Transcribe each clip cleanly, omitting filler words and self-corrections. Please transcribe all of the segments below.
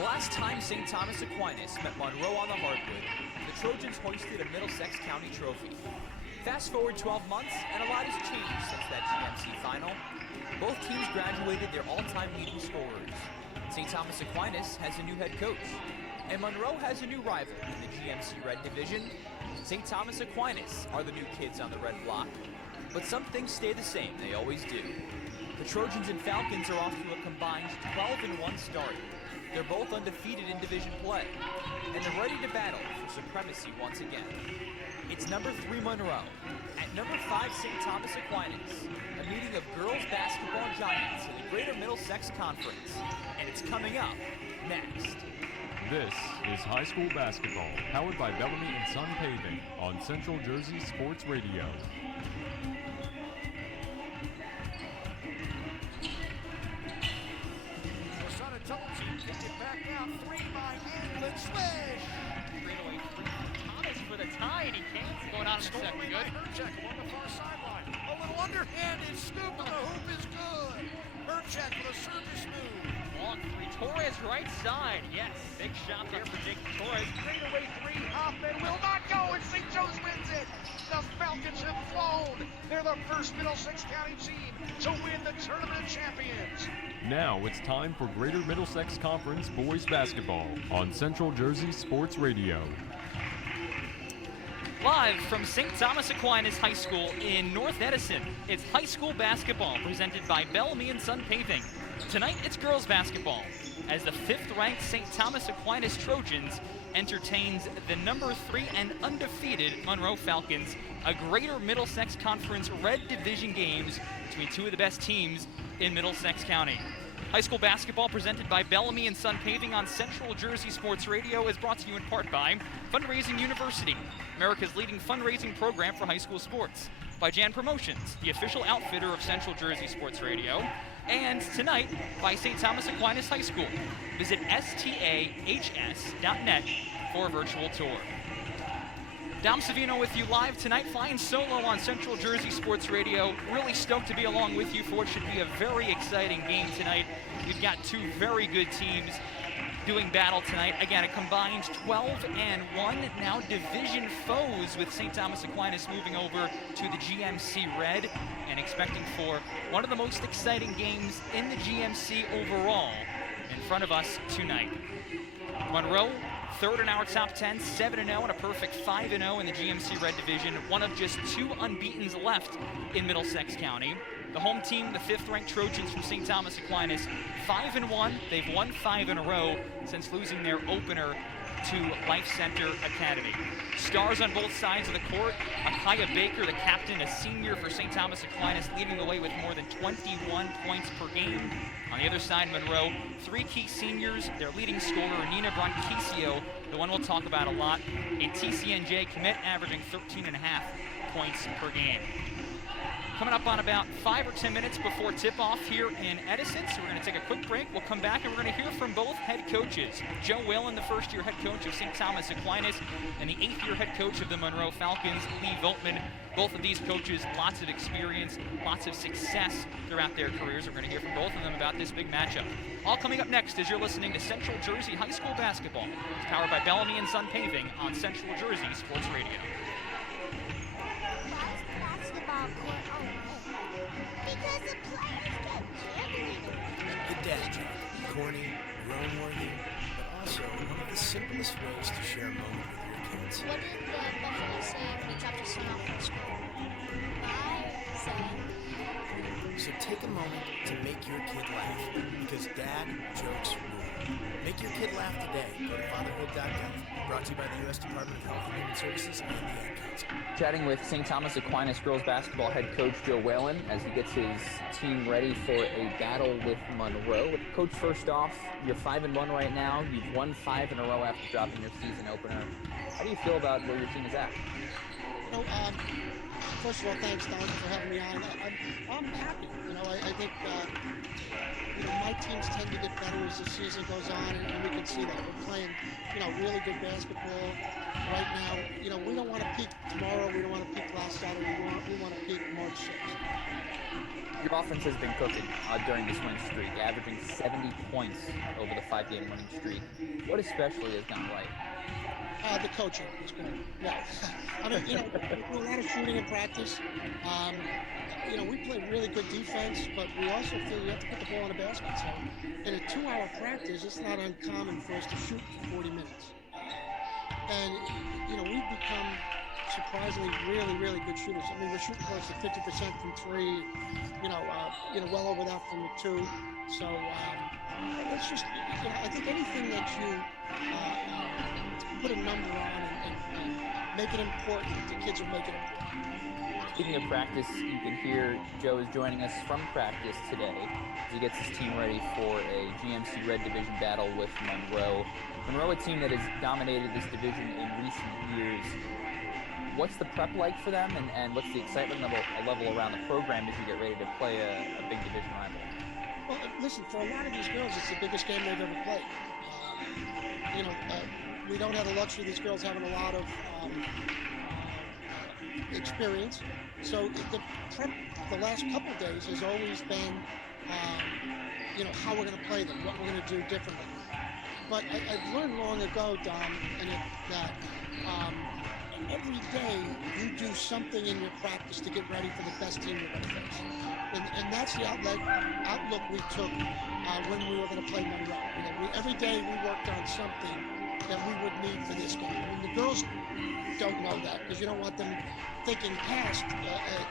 The last time St. Thomas Aquinas met Monroe on the hardwood, the Trojans hoisted a Middlesex County trophy. Fast forward 12 months, and a lot has changed since that GMC final. Both teams graduated their all-time leading scorers. St. Thomas Aquinas has a new head coach, and Monroe has a new rival in the GMC Red Division. St. Thomas Aquinas are the new kids on the red block, but some things stay the same, they always do. The Trojans and Falcons are off to a combined 12-1 start. They're both undefeated in division play, and they're ready to battle for supremacy once again. It's number 3 Monroe, at number 5 St. Thomas Aquinas, a meeting of girls basketball giants in the Greater Middlesex Conference, and it's coming up next. This is high school basketball, powered by Bellamy and Son Paving on Central Jersey Sports Radio. Kick it back out, 3 by England, swish! Straightaway 3 Thomas for the tie, and he can't. Going on in the second. Good. Herchek along the far sideline. A little underhanded scoop, and the hoop is good. Herchek with a service move. Long 3. Torres right side. Yes, big shot there for Jake Torres. Straightaway 3, Hoffman will not go, and St. Joe's wins it. The Falcons have flown. They're the first Middlesex County team to win the Tournament of Champions. Now it's time for Greater Middlesex Conference boys basketball on Central Jersey Sports Radio. Live from St. Thomas Aquinas High School in North Edison, it's high school basketball presented by Bellamy and Son Paving. Tonight it's girls basketball as the 5th-ranked St. Thomas Aquinas Trojans entertains the number 3 and undefeated Monroe Falcons, a Greater Middlesex Conference Red Division games between two of the best teams in Middlesex County. High school basketball presented by Bellamy and Son Paving on Central Jersey Sports Radio is brought to you in part by Fundraising University, America's leading fundraising program for high school sports, by Jan Promotions, the official outfitter of Central Jersey Sports Radio, and tonight by St. Thomas Aquinas High School. Visit stahs.net for a virtual tour. Dom Savino with you live tonight, flying solo on Central Jersey Sports Radio. Really stoked to be along with you for what should be a very exciting game tonight. We've got two very good teams doing battle tonight. Again, a combined 12-1, now division foes, with St. Thomas Aquinas moving over to the GMC Red and expecting for one of the most exciting games in the GMC overall in front of us tonight. Monroe, 3rd in our top 10, 7-0, and a perfect 5-0 in the GMC Red Division, one of just 2 unbeatens left in Middlesex County. The home team, the 5th-ranked Trojans from St. Thomas Aquinas, 5-1. They've won 5 in a row since losing their opener to Life Center Academy. Stars on both sides of the court. Akaya Baker, the captain, a senior for St. Thomas Aquinas, leading the way with more than 21 points per game. On the other side, Monroe, 3 key seniors. Their leading scorer, Nina Bronquisio, the one we'll talk about a lot, a TCNJ commit, averaging 13.5 points per game. Coming up on about 5 or 10 minutes before tip-off here in Edison, so we're going to take a quick break. We'll come back and we're going to hear from both head coaches. Joe Whalen, the first-year head coach of St. Thomas Aquinas, and the 8th-year head coach of the Monroe Falcons, Lee Voltman. Both of these coaches, lots of experience, lots of success throughout their careers. We're going to hear from both of them about this big matchup. All coming up next as you're listening to Central Jersey High School Basketball. It's powered by Bellamy and Son Paving on Central Jersey Sports Radio. Because the players get cheerleading. The dad joke, corny, grown-worthy, but also one of the simplest ways to share a moment with your kids. What did the buffalo say when he dropped his son off at school? Bye, son. So take a moment to make your kid laugh, because dad jokes rule. Make your kid laugh today. Go to fatherhood.gov. Brought to you by the U.S. Department of Health and Human Services and the Ad Council. Chatting with St. Thomas Aquinas girls basketball head coach Joe Whalen as he gets his team ready for a battle with Monroe. Coach, first off, you're 5-1 right now. You've won 5 in a row after dropping your season opener. How do you feel about where your team is at? First of all, thanks, Don, for having me on. I'm happy. I think my teams tend to get better as the season goes on, and we can see that. We're playing, really good basketball right now. We don't want to peak tomorrow. We don't want to peak last Saturday. We want to peak March 6th. Your offense has been cooking during this winning streak, averaging 70 points over the 5-game winning streak. What especially has gone right? The coaching is good. Yeah. I mean, we do a lot of shooting in practice. We play really good defense, but we also feel you have to put the ball in the basket. So in a 2-hour practice, it's not uncommon for us to shoot for 40 minutes. And, we've become surprisingly really, really good shooters. I mean, we're shooting close to 50% from 3, well over that from the 2. So it's just, I think anything that you put a number on and make it important, the kids will make it important. Speaking of practice, you can hear Joe is joining us from practice today as he gets his team ready for a GMC Red Division battle with Monroe. Monroe, a team that has dominated this division in recent years. What's the prep like for them, and what's the excitement level around the program as you get ready to play a big division rival? Well, listen, for a lot of these girls, it's the biggest game they've ever played. We don't have the luxury of these girls having a lot of experience. So the prep the last couple of days has always been, how we're going to play them, what we're going to do differently. But I've learned long ago, Dom, that every day you do something in your practice to get ready for the best team you're going to face. And that's the outlook we took when we were going to play Monroe. Every day we worked on something that we would need for this game. I mean, the girls don't know that because you don't want them thinking past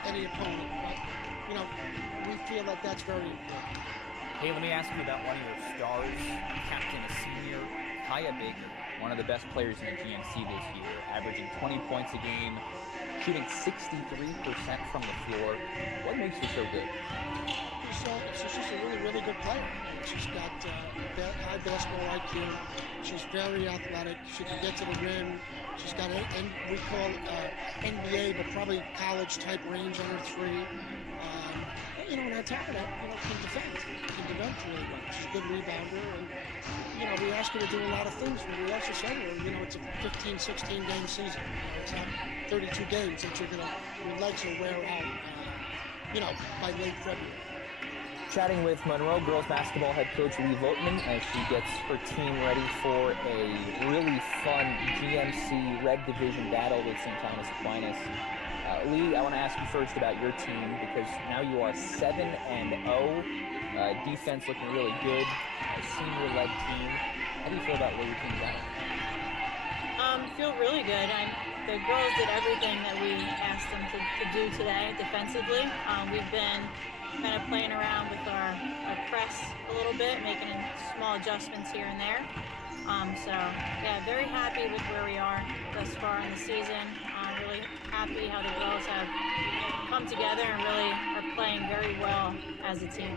any opponent. But, we feel like that's very important. Hey, let me ask you about one of your stars, captain, a senior, Kaya Baker. One of the best players in the GMC this year, averaging 20 points a game, shooting 63% from the floor. What makes her so good? She's just a really, really good player. She's got high basketball IQ. She's very athletic. She can get to the rim. She's got, we call NBA, but probably college-type range on her 3. And on top of that, can defend really well. She's a good rebounder, and, we ask her to do a lot of things. But we also said to her, it's a 15, 16-game season. It's not 32 games that your legs will wear out, by late February. Chatting with Monroe girls basketball head coach Lee Votman as she gets her team ready for a really fun GMC Red Division battle with St. Thomas Aquinas. Lee, I want to ask you first about your team because now you are 7-0. Defense looking really good. A senior-led team. How do you feel about where your team's at? Feel really good. The girls did everything that we asked them to do today defensively. We've been kind of playing around with our press a little bit, making small adjustments here and there. Very happy with where we are thus far in the season. Really happy how the girls have come together and really are playing very well as a team.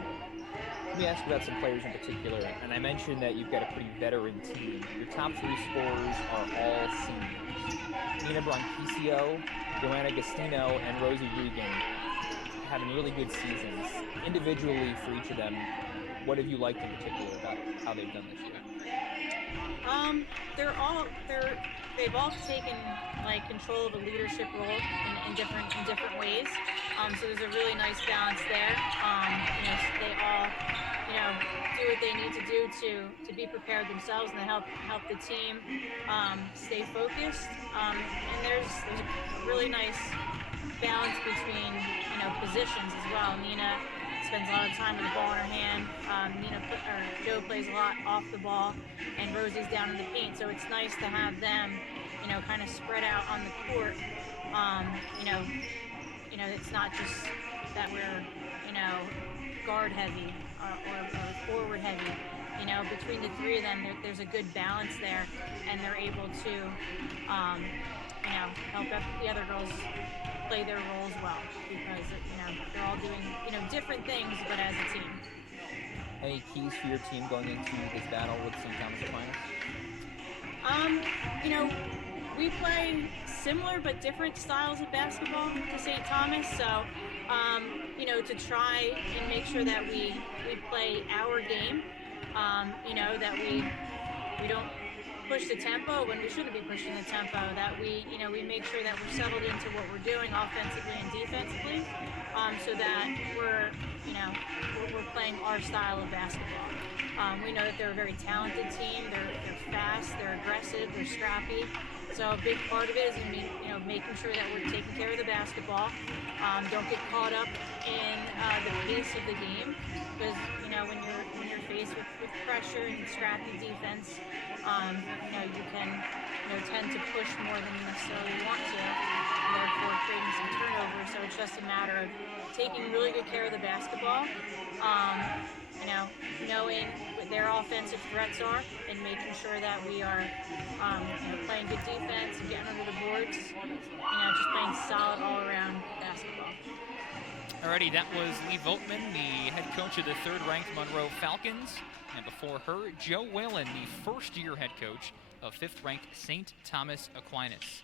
Let me ask about some players in particular, and I mentioned that you've got a pretty veteran team. Your top 3 scorers are all seniors. Nina Bronquicio, Joanna Gastino, and Rosie Regan having really good seasons. Individually for each of them, what have you liked in particular about how they've done this year? They've all taken control of a leadership role in different ways. So there's a really nice balance there. They all do what they need to do to be prepared themselves and to help the team stay focused. And there's a really nice balance between positions as well. Nina spends a lot of time with the ball in her hand. Joe plays a lot off the ball, and Rosie's down in the paint. So it's nice to have them, kind of spread out on the court. It's not just that we're, guard heavy or forward heavy. Between the 3 of them, there's a good balance there, and they're able to, help the other girls play their roles well because they're all doing different things, but as a team. Any keys for your team going into this battle with St. Thomas Aquinas? We play similar but different styles of basketball to St. Thomas, so to try and make sure that we play our game, that we don't push the tempo when we shouldn't be pushing the tempo, that we make sure that we're settled into what we're doing offensively and defensively, so that we're we're playing our style of basketball. We know that they're a very talented team. They're fast, they're aggressive, they're scrappy. So a big part of it is going to be, making sure that we're taking care of the basketball. Don't get caught up in the pace of the game, because when you're faced with pressure and scrappy defense, you can tend to push more than you necessarily want to, therefore creating some turnovers. So it's just a matter of taking really good care of the basketball, knowing what their offensive threats are, and making sure that we are playing good defense and getting under the boards, just playing solid all-around basketball. Alrighty, that was Lee Vogtman, the head coach of the third-ranked Monroe Falcons. And before her, Joe Whalen, the first-year head coach of fifth-ranked St. Thomas Aquinas.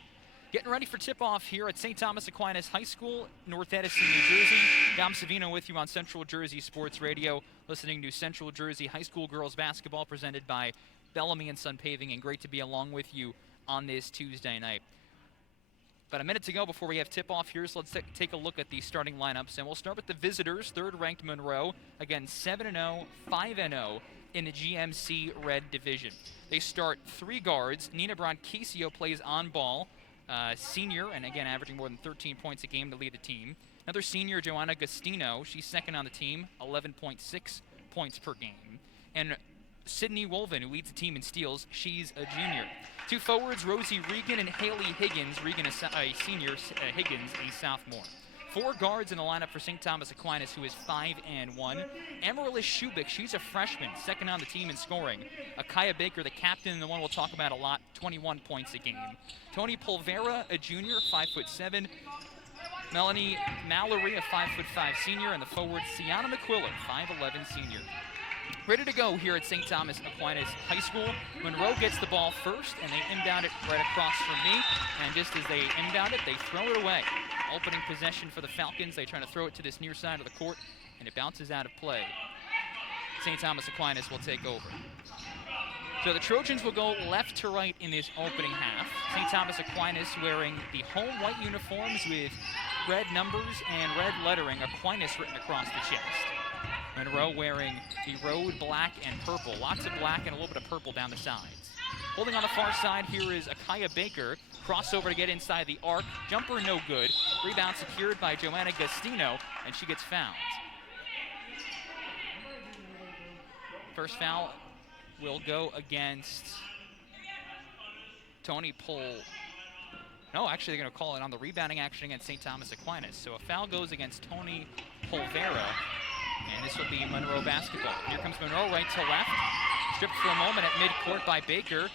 Getting ready for tip-off here at St. Thomas Aquinas High School, North Edison, New Jersey. Dom Savino with you on Central Jersey Sports Radio, listening to Central Jersey High School girls basketball presented by Bellamy and Sun Paving, and great to be along with you on this Tuesday night. About a minute to go before we have tip-off here, so let's take a look at the starting lineups. And we'll start with the visitors, third-ranked Monroe. Again, 7-0, 5-0 in the GMC Red Division. They start three guards. Nina Bronkisio plays on ball. Senior, and again, averaging more than 13 points a game to lead the team. Another senior, Joanna Gastino. She's second on the team, 11.6 points per game. And Sydney Wolven, who leads the team in steals, she's a junior. Two forwards, Rosie Regan and Haley Higgins. Regan a senior, Higgins a sophomore. Four guards in the lineup for St. Thomas Aquinas, who is 5-1. Amaryllis Shubik, she's a freshman, second on the team in scoring. Akaya Baker, the captain, and the one we'll talk about a lot, 21 points a game. Tony Polvera, a junior, 5'7". Melanie Mallory, a 5'5" senior, and the forward, Sienna McQuillan, 5'11" senior. Ready to go here at St. Thomas Aquinas High School. Monroe gets the ball first, and they inbound it right across from me. And just as they inbound it, they throw it away. Opening possession for the Falcons. They try to throw it to this near side of the court, and it bounces out of play. St. Thomas Aquinas will take over. So the Trojans will go left to right in this opening half. St. Thomas Aquinas wearing the home white uniforms with red numbers and red lettering, Aquinas written across the chest. Monroe wearing the road black and purple. Lots of black and a little bit of purple down the sides. Holding on the far side here is Akaya Baker. Crossover to get inside the arc. Jumper no good. Rebound secured by Joanna Gastino, and she gets fouled. First foul will go against Tony Pol. No, actually they're going to call it on the rebounding action against St. Thomas Aquinas. So a foul goes against Tony Polvera. And this will be Monroe basketball. Here comes Monroe right to left. Stripped for a moment at midcourt by Baker.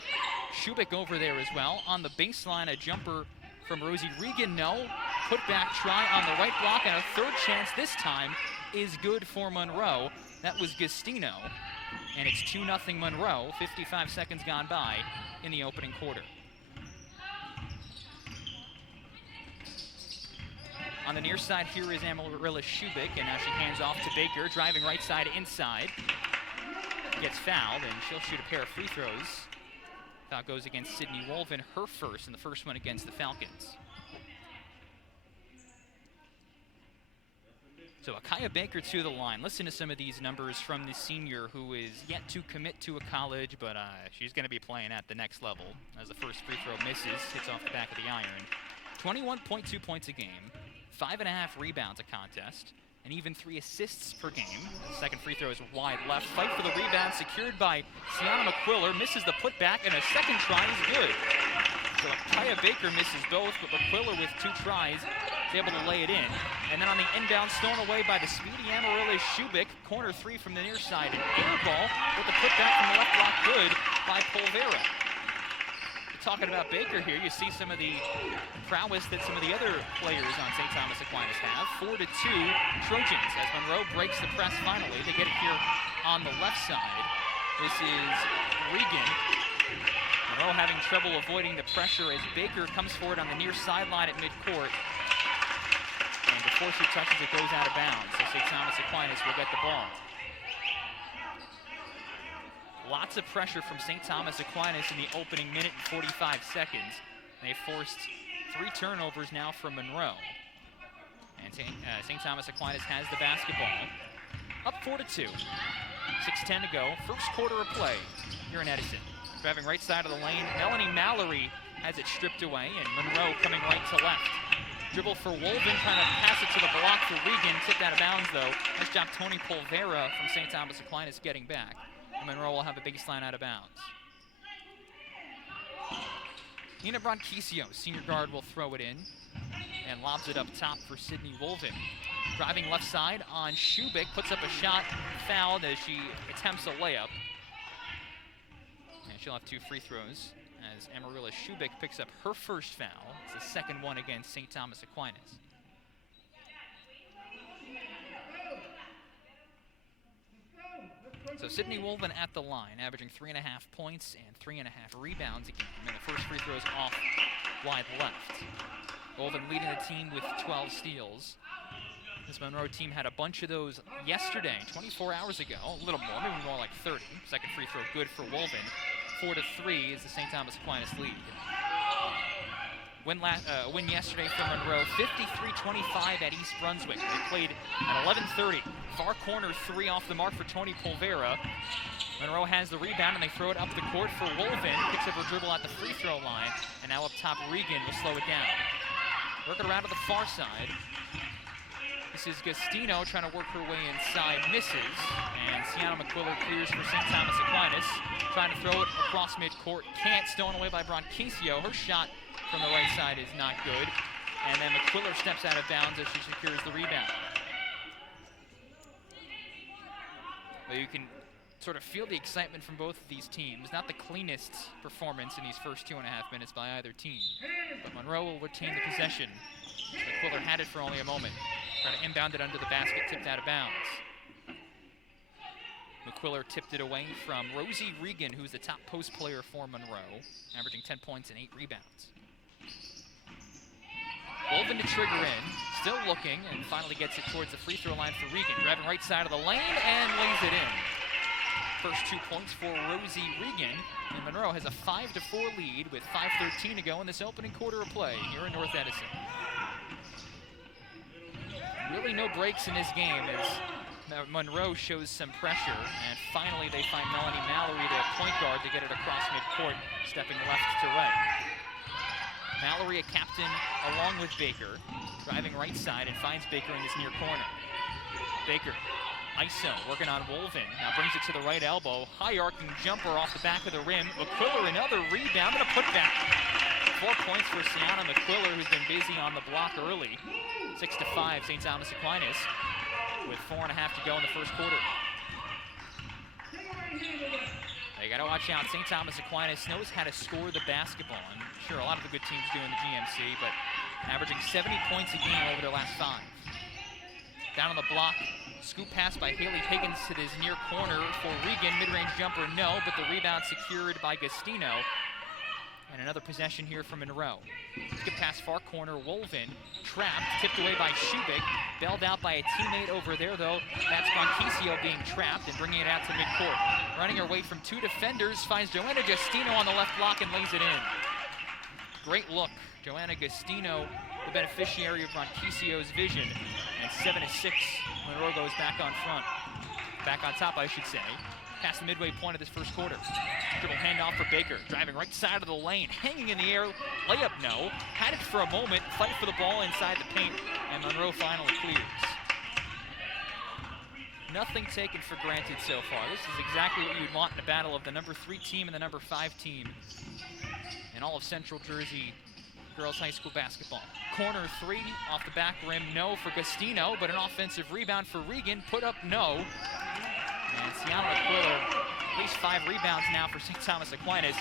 Shubik over there as well. On the baseline, a jumper from Rosie Regan. No. Put back try on the right block, and a third chance this time is good for Monroe. That was Gastino. And it's 2-0 Monroe. 55 seconds gone by in the opening quarter. On the near side here is Amaryllis Shubik, and now she hands off to Baker, driving right side inside. Gets fouled, and she'll shoot a pair of free throws. Foul goes against Sydney Wolven, her first, and the first one against the Falcons. So Akaya Baker to the line. Listen to some of these numbers from the senior who is yet to commit to a college, but she's going to be playing at the next level. As the first free throw misses, hits off the back of the iron. 21.2 points a game. 5.5 rebounds a contest, and even 3 assists per game. The second free throw is wide left. Fight for the rebound, secured by Sienna McQuiller. Misses the putback, and a second try is good. So Akaya Baker misses both, but McQuiller with 2 tries is able to lay it in. And then on the inbound, stolen away by the speedy Amaryllis Shubik. Corner 3 from the near side. An air ball with the putback from the left block, good by Polvera. Talking about Baker here, you see some of the prowess that some of the other players on St. Thomas Aquinas have. 4-2 Trojans as Monroe breaks the press finally. They get it here on the left side. This is Regan. Monroe having trouble avoiding the pressure as Baker comes forward on the near sideline at midcourt. And before she touches it, goes out of bounds. So St. Thomas Aquinas will get the ball. Lots of pressure from St. Thomas Aquinas in the opening minute and 45 seconds. They forced 3 turnovers now from Monroe. And St. Thomas Aquinas has the basketball. up 4-2. 6:10 to go. First quarter of play here in Edison. Driving right side of the lane, Melanie Mallory has it stripped away, and Monroe coming right to left. Dribble for Wolven, trying to pass it to the block for Regan. Tipped out of bounds, though. Nice job, Tony Polvera from St. Thomas Aquinas getting back. And Monroe will have a baseline out of bounds. Nina Bronquisio, senior guard, will throw it in and lobs it up top for Sydney Wolven. Driving left side on Shubik, puts up a shot, fouled as she attempts a layup. And she'll have 2 free throws as Amarilla Shubik picks up her first foul. It's the second one against St. Thomas Aquinas. So Sydney Wolven at the line, averaging 3.5 points and 3.5 rebounds a game. And the first free throw is off wide left. Wolven leading the team with 12 steals. This Monroe team had a bunch of those yesterday, 24 hours ago, a little more, maybe more like 30. Second free throw good for Wolven. 4-3 is the St. Thomas Aquinas lead. Win yesterday for Monroe, 53-25 at East Brunswick. They played at 11:30. Far corner 3 off the mark for Tony Polvera. Monroe has the rebound and they throw it up the court for Wolven. Picks up her dribble at the free throw line, and now up top Regan will slow it down. Working around to the far side. This is Gastino trying to work her way inside, misses, and Sienna McQuiller clears for St. Thomas Aquinas. Trying to throw it across midcourt, can't, stolen away by Bronquisio. Her shot from the right side is not good, and then McQuiller steps out of bounds as she secures the rebound. But you can sort of feel the excitement from both of these teams. Not the cleanest performance in these first 2.5 minutes by either team, but Monroe will retain the possession. McQuiller had it for only a moment. Trying to inbound it under the basket, tipped out of bounds. McQuiller tipped it away from Rosie Regan, who's the top post player for Monroe, averaging 10 points and 8 rebounds. Wolven to trigger in, still looking, and finally gets it towards the free throw line for Regan. Grabbing right side of the lane and lays it in. First 2 points for Rosie Regan, and Monroe has a 5-4 lead with 5:13 to go in this opening quarter of play here in North Edison. Really no breaks in this game as Monroe shows some pressure, and finally they find Melanie Mallory, their point guard, to get it across midcourt, stepping left to right. Mallory, a captain along with Baker, driving right side and finds Baker in his near corner. Baker, ISO, working on Wolven, now brings it to the right elbow, high arcing jumper off the back of the rim. McQuiller, another rebound and a putback. 4 points for Sienna McQuiller, who's been busy on the block early. 6-5, St. Thomas Aquinas, with 4.5 to go in the first quarter. They got to watch out. St. Thomas Aquinas knows how to score the basketball. I'm sure a lot of the good teams do in the GMC, but averaging 70 points a game over their last 5. Down on the block, scoop pass by Haley Higgins to his near corner for Regan. Mid-range jumper, no, but the rebound secured by Gastino. And another possession here from Monroe. Skip pass far corner, Wolven, trapped, tipped away by Shubik. Bailed out by a teammate over there, though. That's Bronquisio being trapped and bringing it out to midcourt. Running away from 2 defenders, finds Joanna Gastino on the left block and lays it in. Great look. Joanna Gastino, the beneficiary of Bronquisio's vision. And 7-6, Monroe goes back on front. Back on top, I should say. Past the midway point of this first quarter. Dribble handoff for Baker, driving right side of the lane, hanging in the air, layup no. Had it for a moment, fight for the ball inside the paint, and Monroe finally clears. Nothing taken for granted so far. This is exactly what you'd want in a battle of the number 3 team and the number 5 team in all of Central Jersey girls high school basketball. Corner 3 off the back rim, no for Gastino, but an offensive rebound for Regan, put up no. And Sienna McQuiller, at least 5 rebounds now for St. Thomas Aquinas.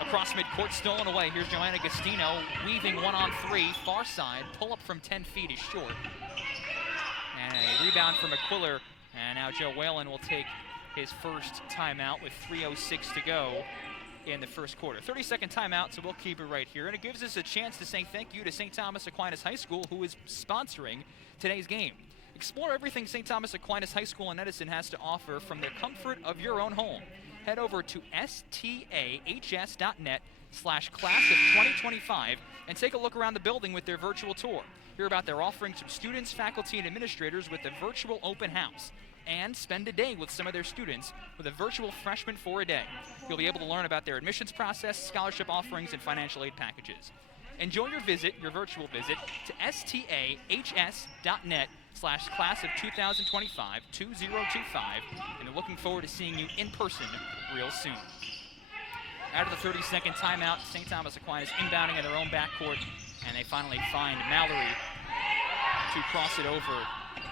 Across midcourt, stolen away. Here's Joanna Gastino, weaving 1-on-3, far side. Pull up from 10 feet is short. And a rebound for McQuiller. And now Joe Whalen will take his first timeout with 3:06 to go in the first quarter. 30-second timeout, so we'll keep it right here. And it gives us a chance to say thank you to St. Thomas Aquinas High School, who is sponsoring today's game. Explore everything St. Thomas Aquinas High School in Edison has to offer from the comfort of your own home. Head over to stahs.net/class of 2025 and take a look around the building with their virtual tour. Hear about their offerings from students, faculty, and administrators with the virtual open house. and spend a day with some of their students with a virtual freshman for a day. You'll be able to learn about their admissions process, scholarship offerings, and financial aid packages. Enjoy your virtual visit to stahs.net/class of 2025, 2025, and they're looking forward to seeing you in person real soon. Out of the 30-second timeout, St. Thomas Aquinas inbounding in their own backcourt, and they finally find Mallory to cross it over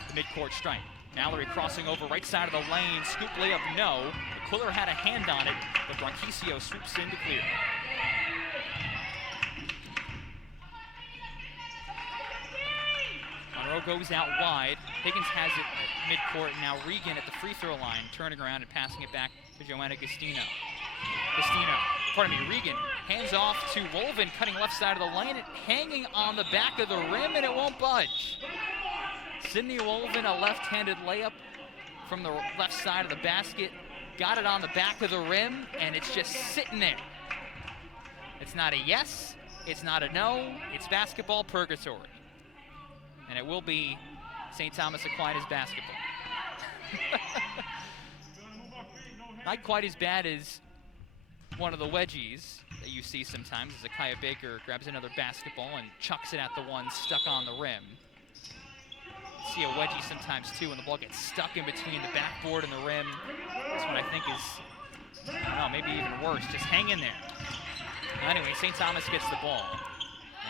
the midcourt stripe. Mallory crossing over right side of the lane, scoop layup, no. McQuiller had a hand on it, but Bronquisio swoops in to clear. Monroe goes out wide. Higgins has it at midcourt, and now Regan at the free throw line, turning around and passing it back to Joanna Gastino. Regan hands off to Wolven, cutting left side of the lane, hanging on the back of the rim, and it won't budge. Sydney Wolven, a left-handed layup from the left side of the basket, got it on the back of the rim, and it's just sitting there. It's not a yes, it's not a no, it's basketball purgatory. And it will be St. Thomas Aquinas basketball. Not quite as bad as one of the wedgies that you see sometimes as Akia Baker grabs another basketball and chucks it at the one stuck on the rim. You see a wedgie sometimes too when the ball gets stuck in between the backboard and the rim. This one I think is, I don't know, maybe even worse, just hang in there. Anyway, St. Thomas gets the ball.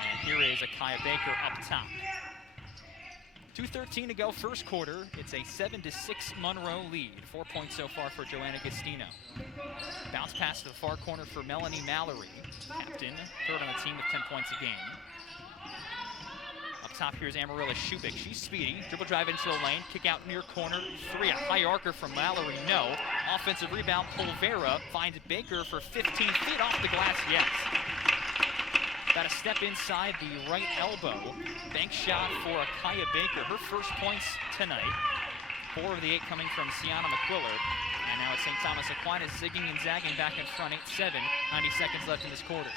And here is Akia Baker up top. 2:13 to go, first quarter. It's a 7-6 Monroe lead. 4 points so far for Joanna Gastino. Bounce pass to the far corner for Melanie Mallory, captain, third on the team with 10 points a game. Up top here is Amarilla Shubik. She's speedy. Dribble drive into the lane, kick out near corner. Three, a high arcer from Mallory, no. Offensive rebound, Polvera finds Baker for 15 feet off the glass, yes. Got a step inside the right elbow. Bank shot for Akia Baker. Her first points tonight. 4 of the 8 coming from Sienna McQuiller. And now it's St. Thomas Aquinas zigging and zagging back in front, 8-7. 90 seconds left in this quarter.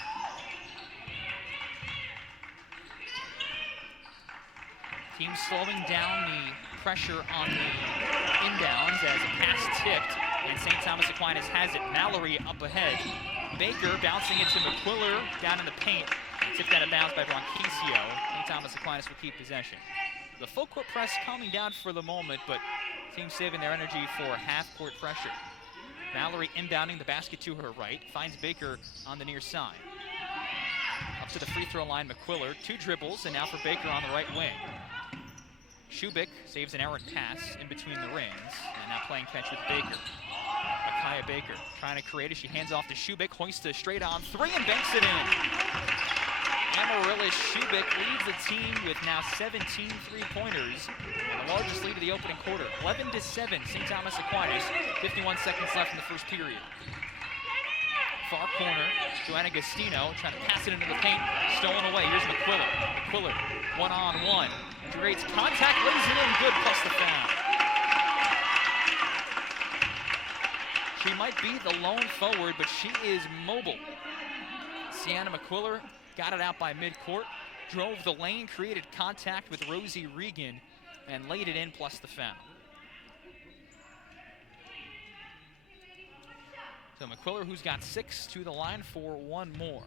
Team slowing down the pressure on the inbounds as a pass tipped. And St. Thomas Aquinas has it. Mallory up ahead. Baker bouncing it to McQuiller down in the paint. Tipped out of bounds by Bronquisio. St. Thomas Aquinas will keep possession. The full court press calming down for the moment, but team saving their energy for half-court pressure. Mallory inbounding the basket to her right, finds Baker on the near side. Up to the free throw line, McQuiller, 2 dribbles, and now for Baker on the right wing. Shubik saves an errant pass in between the rings, and now playing catch with Baker. Akia Baker trying to create it. She hands off to Shubik, hoists a straight on 3 and banks it in. Amaryllis Shubik leads the team with now 17 3-pointers, and the largest lead of the opening quarter. 11-7, St. Thomas Aquinas. 51 seconds left in the first period. Far corner, Joanna Gastino trying to pass it into the paint, stolen away. Here's McQuiller. McQuiller, one-on-one. Creates contact, lays it in, good, plus the foul. She might be the lone forward, but she is mobile. Sienna McQuiller got it out by midcourt, drove the lane, created contact with Rosie Regan, and laid it in, plus the foul. So McQuiller, who's got 6, to the line for 1 more.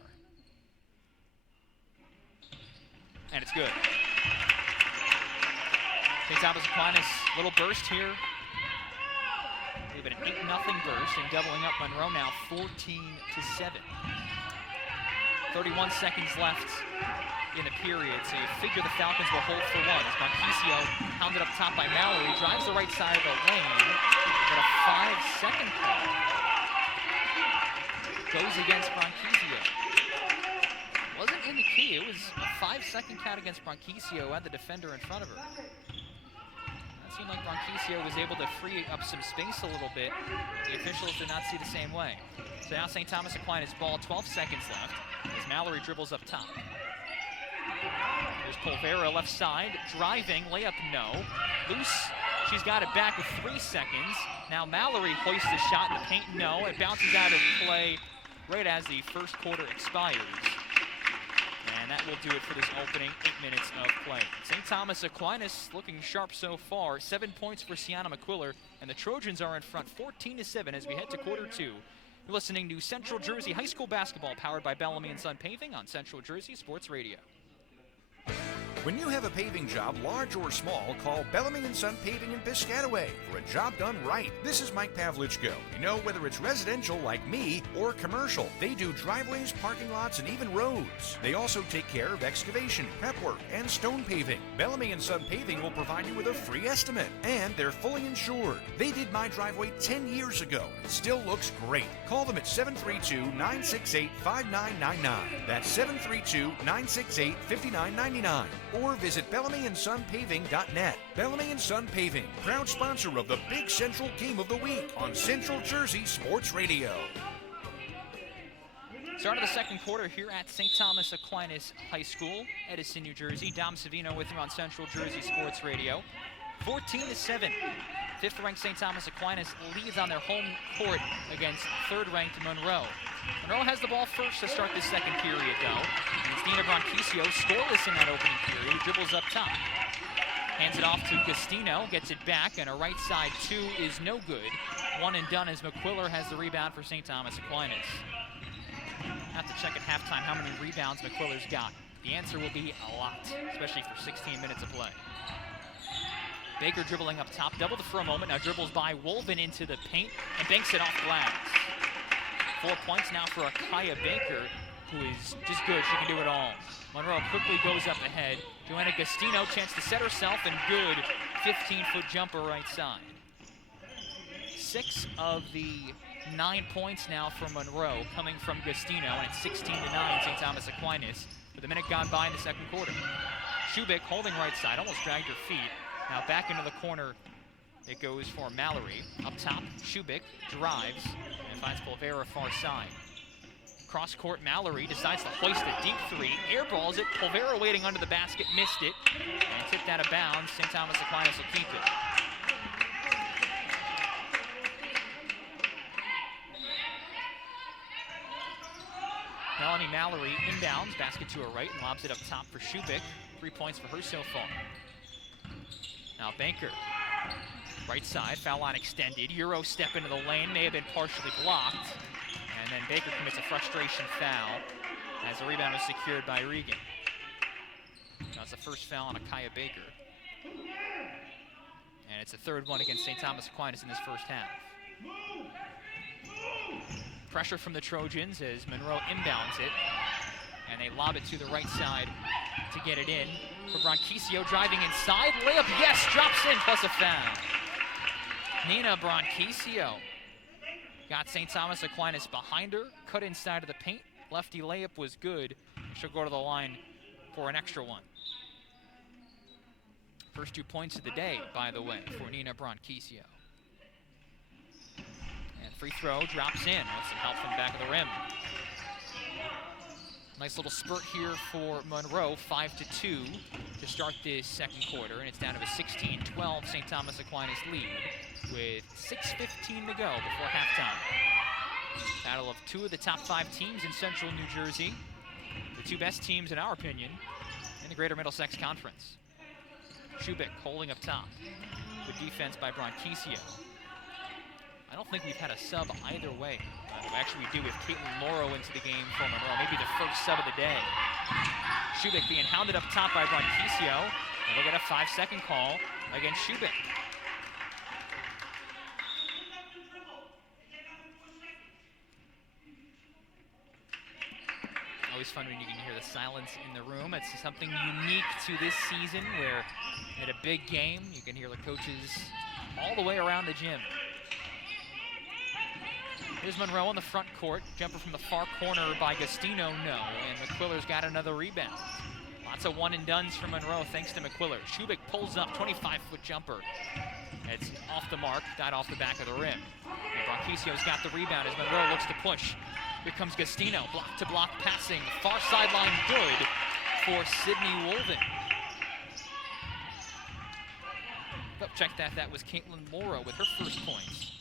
And it's good. St. Thomas Aquinas, little burst here. They've been an 8-0 burst and doubling up Monroe now 14-7. 31 seconds left in the period, so you figure the Falcons will hold for 1. As Bronquisio pounded up top by Mallory, drives the right side of the lane, but a 5-second call goes against Bronquisio. Wasn't in the key, it was a 5-second count against Bronquisio and the defender in front of her. It seemed like Bronquisio was able to free up some space a little bit. The officials did not see the same way. So now St. Thomas Aquinas ball, 12 seconds left as Mallory dribbles up top. There's Polvera left side, driving, layup no. Loose, she's got it back with 3 seconds. Now Mallory hoists the shot in the paint, no. It bounces out of play right as the first quarter expires. And that will do it for this opening 8 minutes of play. St. Thomas Aquinas looking sharp so far. 7 points for Sienna McQuiller, and the Trojans are in front 14-7 as we head to quarter 2. You're listening to Central Jersey High School basketball, powered by Bellamy & Son Paving on Central Jersey Sports Radio. When you have a paving job, large or small, call Bellamy & Son Paving in Piscataway for a job done right. This is Mike Pavlichko. You know, whether it's residential like me or commercial, they do driveways, parking lots, and even roads. They also take care of excavation, prep work, and stone paving. Bellamy & Son Paving will provide you with a free estimate, and they're fully insured. They did my driveway 10 years ago. It still looks great. Call them at 732-968-5999. That's 732-968-5999. Or visit BellamyandSonPaving.net. Bellamy & Son Paving, proud sponsor of the Big Central Game of the Week on Central Jersey Sports Radio. Start of the second quarter here at St. Thomas Aquinas High School, Edison, New Jersey. Dom Savino with you on Central Jersey Sports Radio. 14-7. Fifth-ranked St. Thomas Aquinas leads on their home court against third-ranked Monroe. Monroe has the ball first to start this second period, though. And it's Nina Bronquisio, scoreless in that opening period, who dribbles up top. Hands it off to Gastino, gets it back, and a right side two is no good. One and done as McQuiller has the rebound for St. Thomas Aquinas. Have to check at halftime how many rebounds McQuiller's got. The answer will be a lot, especially for 16 minutes of play. Baker dribbling up top, doubled for a moment, now dribbles by Wolven into the paint and banks it off glass. 4 points now for Akaya Baker, who is just good. She can do it all. Monroe quickly goes up ahead. Joanna Gastino, chance to set herself, and good 15-foot jumper right side. 6 of the 9 points now for Monroe coming from Gastino, and it's 16-9 St. Thomas Aquinas with a minute gone by in the second quarter. Shubik holding right side, almost dragged her feet. Now back into the corner it goes for Mallory. Up top, Shubik drives and finds Polvera far side. Cross court, Mallory decides to hoist a deep three, airballs it. Polvera waiting under the basket, missed it, and tipped out of bounds. St. Thomas Aquinas will keep it. Melanie Mallory inbounds, basket to her right, and lobs it up top for Shubik. 3 points for her so far. Now Banker, right side, foul line extended. Euro step into the lane, may have been partially blocked. And then Baker commits a frustration foul as the rebound was secured by Regan. That's the first foul on Akaya Baker. And it's the third one against St. Thomas Aquinas in this first half. Pressure from the Trojans as Monroe inbounds it. And they lob it to the right side to get it in. For Bronquisio driving inside. Layup, yes, drops in, plus a foul. Nina Bronquisio got St. Thomas Aquinas behind her, cut inside of the paint. Lefty layup was good. She'll go to the line for an extra one. First 2 points of the day, by the way, for Nina Bronquisio. And free throw drops in with some help from the back of the rim. Nice little spurt here for Monroe, 5-2 to start this second quarter, and it's down to a 16-12 St. Thomas Aquinas lead with 6:15 to go before halftime. Battle of 2 of the top 5 teams in Central New Jersey, the 2 best teams in our opinion in the Greater Middlesex Conference. Shubik holding up top. Good defense by Bronquisio. I don't think we've had a sub either way. Actually, we do with Caitlin Morrow into the game for Monroe, maybe the first sub of the day. Shubik being hounded up top by Bronquisio, and we'll get a 5-second call against Shubik. Always fun when you can hear the silence in the room. It's something unique to this season where at a big game, you can hear the coaches all the way around the gym. Here's Monroe on the front court. Jumper from the far corner by Gastino, no. And McQuiller's got another rebound. Lots of one and dones for Monroe thanks to McQuiller. Shubik pulls up, 25-foot jumper. It's off the mark, died off the back of the rim. And Bronquisio's got the rebound as Monroe looks to push. Here comes Gastino, block-to-block passing. Far sideline good for Sydney Wolven. Oh, check that, that was Caitlin Morrow with her first points.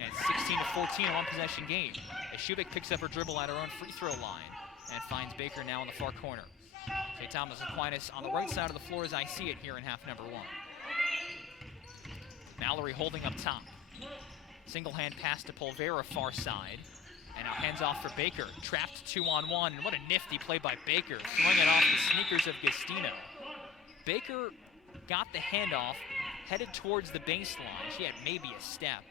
And 16-14 in one possession game. As Shubik picks up her dribble at her own free throw line. and finds Baker now in the far corner. St. Thomas Aquinas on the right side of the floor as I see it here in half number 1. Mallory holding up top. Single hand pass to Polvera far side. And now hands off for Baker. Trapped 2-on-1. And what a nifty play by Baker. Throwing it off the sneakers of Gastino. Baker got the handoff, headed towards the baseline. She had maybe a step.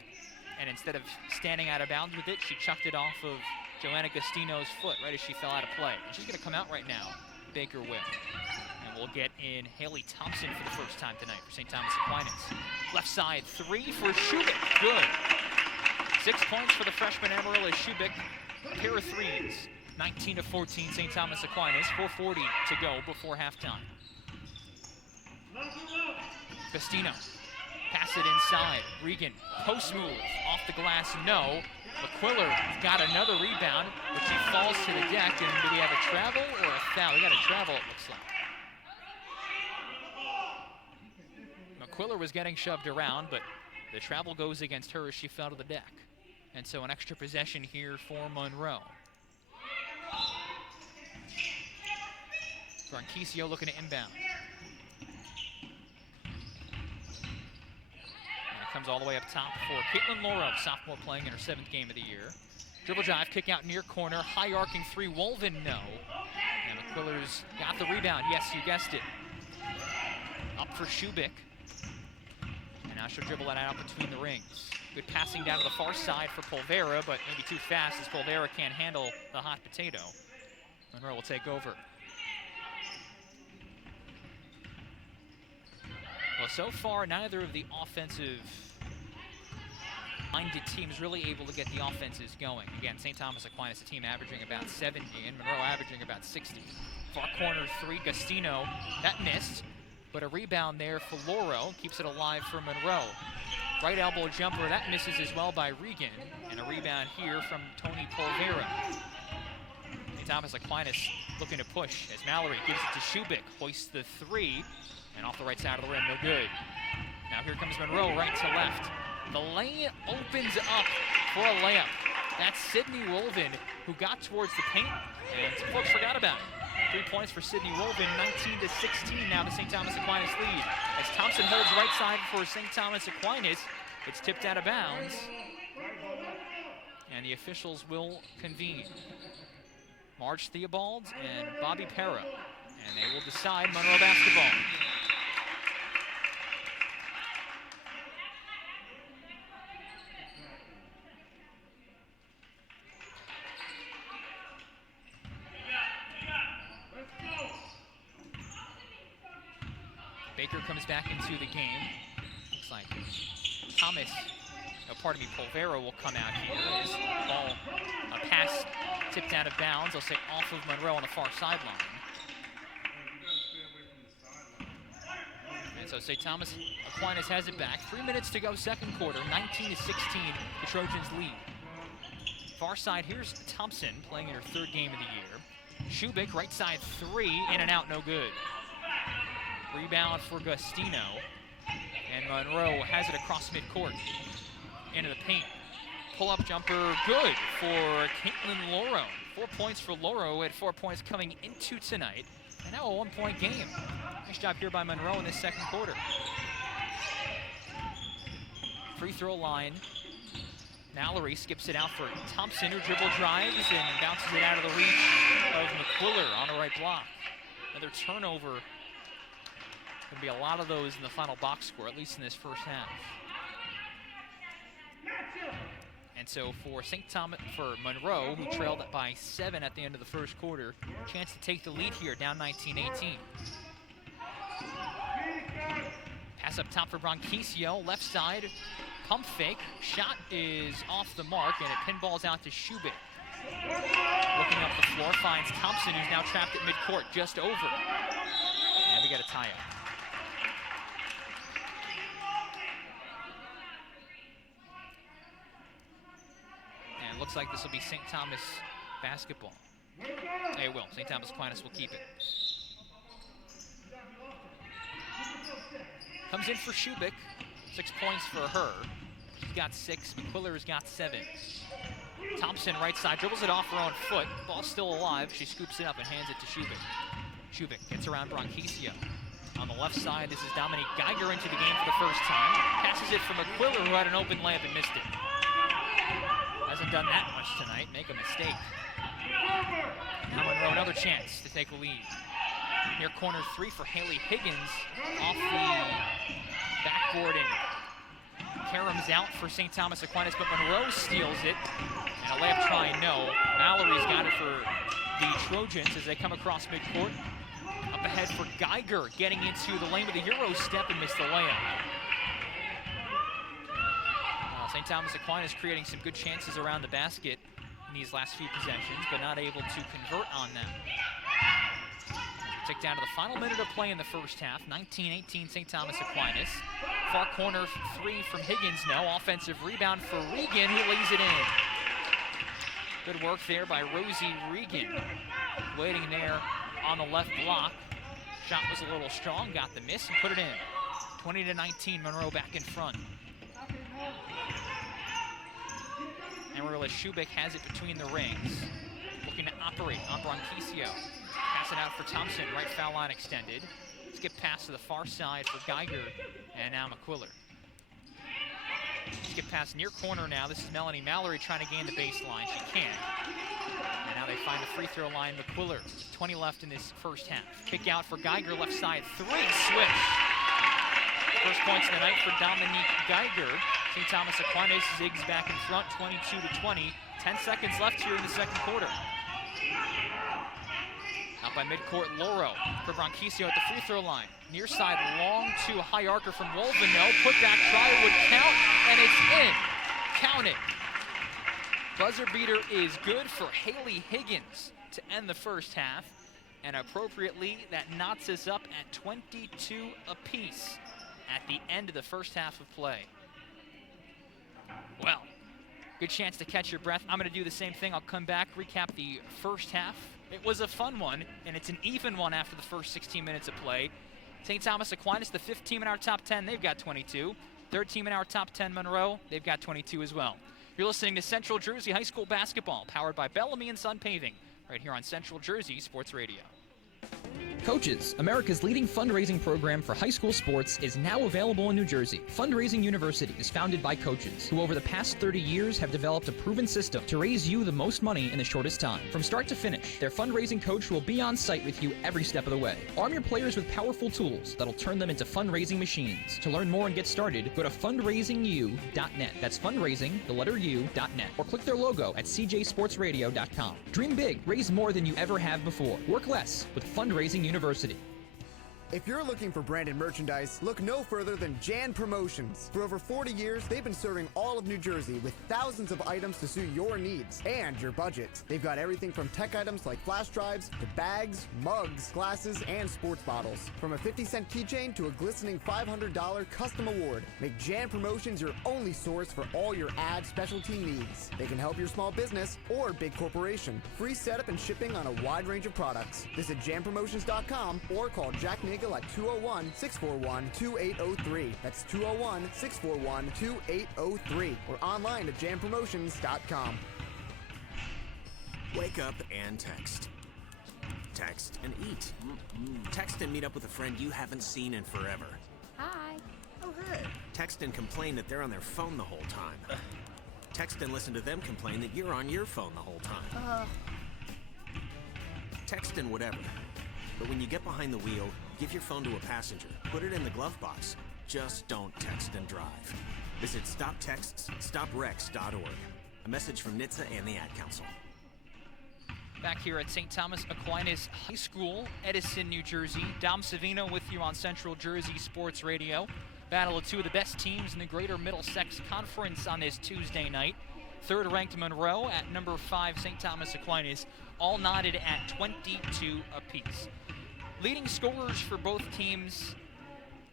And instead of standing out of bounds with it, she chucked it off of Joanna Gastino's foot right as she fell out of play. And she's going to come out right now. Baker will. And we'll get in Haley Thompson for the first time tonight for St. Thomas Aquinas. Left side 3 for Shubik. Good. 6 points for the freshman Amarilla Shubik. A pair of threes. 19-14 St. Thomas Aquinas. 4:40 to go before halftime. Gastino. Pass it inside. Regan. Post move. Off the glass. No. McQuiller got another rebound, but she falls to the deck. And do we have a travel or a foul? We got a travel, it looks like. McQuiller was getting shoved around, but the travel goes against her as she fell to the deck. And so an extra possession here for Monroe. Branquisio looking to inbound. Comes all the way up top for Caitlin Lauro, sophomore playing in her 7th game of the year. Dribble drive, kick out near corner, high arcing 3, Wolven, no. And McQuiller's got the rebound, yes, you guessed it. Up for Shubik. And now she'll dribble that out between the rings. Good passing down to the far side for Polvera, but maybe too fast as Polvera can't handle the hot potato. Monroe will take over. Well, so far, neither of the offensive-minded teams really able to get the offenses going. Again, St. Thomas Aquinas, a team averaging about 70, and Monroe averaging about 60. Far corner 3, Gastino. That missed, but a rebound there for Lauro. Keeps it alive for Monroe. Right elbow jumper, that misses as well by Regan. And a rebound here from Tony Polvera. St. Thomas Aquinas looking to push as Mallory gives it to Shubik. Hoists the 3. And off the right side of the rim, no good. Now here comes Monroe, right to left. The lane opens up for a layup. That's Sydney Wolven, who got towards the paint, and some folks forgot about it. 3 points for Sydney Wolven, 19-16 now to St. Thomas Aquinas lead. As Thompson holds right side for St. Thomas Aquinas, it's tipped out of bounds. And the officials will convene. Marge Theobald and Bobby Pera. And they will decide Monroe basketball. Baker comes back into the game. Looks like Polvera will come out here. As the ball, a pass tipped out of bounds. I'll say off of Monroe on the far sideline. And so St. Thomas Aquinas has it back. 3 minutes to go, second quarter. 19-16, the Trojans lead. Far side, here's Thompson playing in her 3rd game of the year. Shubik, right side 3, in and out, no good. Rebound for Gastino. And Monroe has it across midcourt. Into the paint. Pull-up jumper, good for Caitlin Lauro. 4 points for Lauro at 4 points coming into tonight. And now a 1-point game. Nice job here by Monroe in this second quarter. Free throw line. Mallory skips it out for Thompson, who dribble drives and bounces it out of the reach of McQuiller on the right block. Another turnover. Going to be a lot of those in the final box score, at least in this first half. And so for Monroe, who trailed by 7 at the end of the first quarter, chance to take the lead here, down 19-18. Pass up top for Branquisio, left side, pump fake. Shot is off the mark, and it pinballs out to Shubik. Looking up the floor, finds Thompson, who's now trapped at midcourt, just over. And we got a tie-up. And it looks like this will be St. Thomas basketball. It will. St. Thomas Aquinas will keep it. Comes in for Shubik. 6 points for her. She's got 6. McQuiller has got 7. Thompson Thompson, right side, dribbles it off her own foot. Ball's still alive. She scoops it up and hands it to Shubik. Shubik gets around Bronquisio. On the left side, this is Dominique Geiger into the game for the first time. Passes it from Aquila, who had an open layup and missed it. Hasn't done that much tonight. Make a mistake. Now Monroe, another chance to take a lead. Near corner 3 for Haley Higgins. Off the backboard and caroms out for St. Thomas Aquinas, but Monroe steals it. And a layup try, no. Mallory's got it for the Trojans as they come across midcourt. Up ahead for Geiger, getting into the lane with a Euro step and missed the layup. St. Thomas Aquinas creating some good chances around the basket in these last few possessions, but not able to convert on them. Tick down to the final minute of play in the first half. 19-18 St. Thomas Aquinas. Far corner 3 from Higgins, no. Offensive rebound for Regan, who lays it in. Good work there by Rosie Regan. Waiting there on the left block. Shot was a little strong, got the miss and put it in. 20-19, Monroe back in front. Amarilla Shubik has it between the rings. Looking to operate on Bronquisio. Pass it out for Thompson, right foul line extended. Skip pass to the far side for Geiger, and now McQuiller. Skip pass near corner now. This is Melanie Mallory trying to gain the baseline. She can't. And now they find the free throw line. McQuiller, 20 left in this first half. Kick out for Geiger, left side, 3, swish. First points of the night for Dominique Geiger. St. Thomas Aquinas zigs back in front, 22-20. 10 seconds left here in the second quarter. Out by midcourt, Loro for Bronquisio at the free throw line. Near side, long to high archer from Wolvino. Put back try would count, and it's in. Count it. Buzzer beater is good for Haley Higgins to end the first half. And appropriately, that knots us up at 22 apiece at the end of the first half of play. Well, good chance to catch your breath. I'm going to do the same thing. I'll come back, recap the first half. It was a fun one, and it's an even one after the first 16 minutes of play. St. Thomas Aquinas, the 5th team in our top 10, they've got 22. 3rd team in our top 10, Monroe, they've got 22 as well. You're listening to Central Jersey High School basketball, powered by Bellamy and Son Paving, right here on Central Jersey Sports Radio. Coaches, America's leading fundraising program for high school sports, is now available in New Jersey. Fundraising University is founded by coaches who over the past 30 years have developed a proven system to raise you the most money in the shortest time. From start to finish, their fundraising coach will be on site with you every step of the way. Arm your players with powerful tools that'll turn them into fundraising machines. To learn more and get started, go to fundraisingu.net. That's fundraising, the letter U.net. Or click their logo at cjsportsradio.com. Dream big, raise more than you ever have before. Work less with Fundraising University. If you're looking for branded merchandise, look no further than Jan Promotions. For over 40 years, they've been serving all of New Jersey with thousands of items to suit your needs and your budget. They've got everything from tech items like flash drives to bags, mugs, glasses, and sports bottles. From a 50-cent keychain to a glistening $500 custom award, make Jan Promotions your only source for all your ad specialty needs. They can help your small business or big corporation. Free setup and shipping on a wide range of products. Visit janpromotions.com or call Jack Nagel at 201-641-2803. That's 201-641-2803. Or online at janpromotions.com. Wake up and text. Text and eat. Text and meet up with a friend you haven't seen in forever. Hi. Oh, hey. Text and complain that they're on their phone the whole time. Text and listen to them complain that you're on your phone the whole time. Text and whatever. But when you get behind the wheel, give your phone to a passenger. Put it in the glove box. Just don't text and drive. Visit StopTextsStopWrecks.org. A message from NHTSA and the Ad Council. Back here at St. Thomas Aquinas High School, Edison, New Jersey. Dom Savino with you on Central Jersey Sports Radio. Battle of two of the best teams in the Greater Middlesex Conference on this Tuesday night. 3rd-ranked Monroe at number 5, St. Thomas Aquinas, all knotted at 22 apiece. Leading scorers for both teams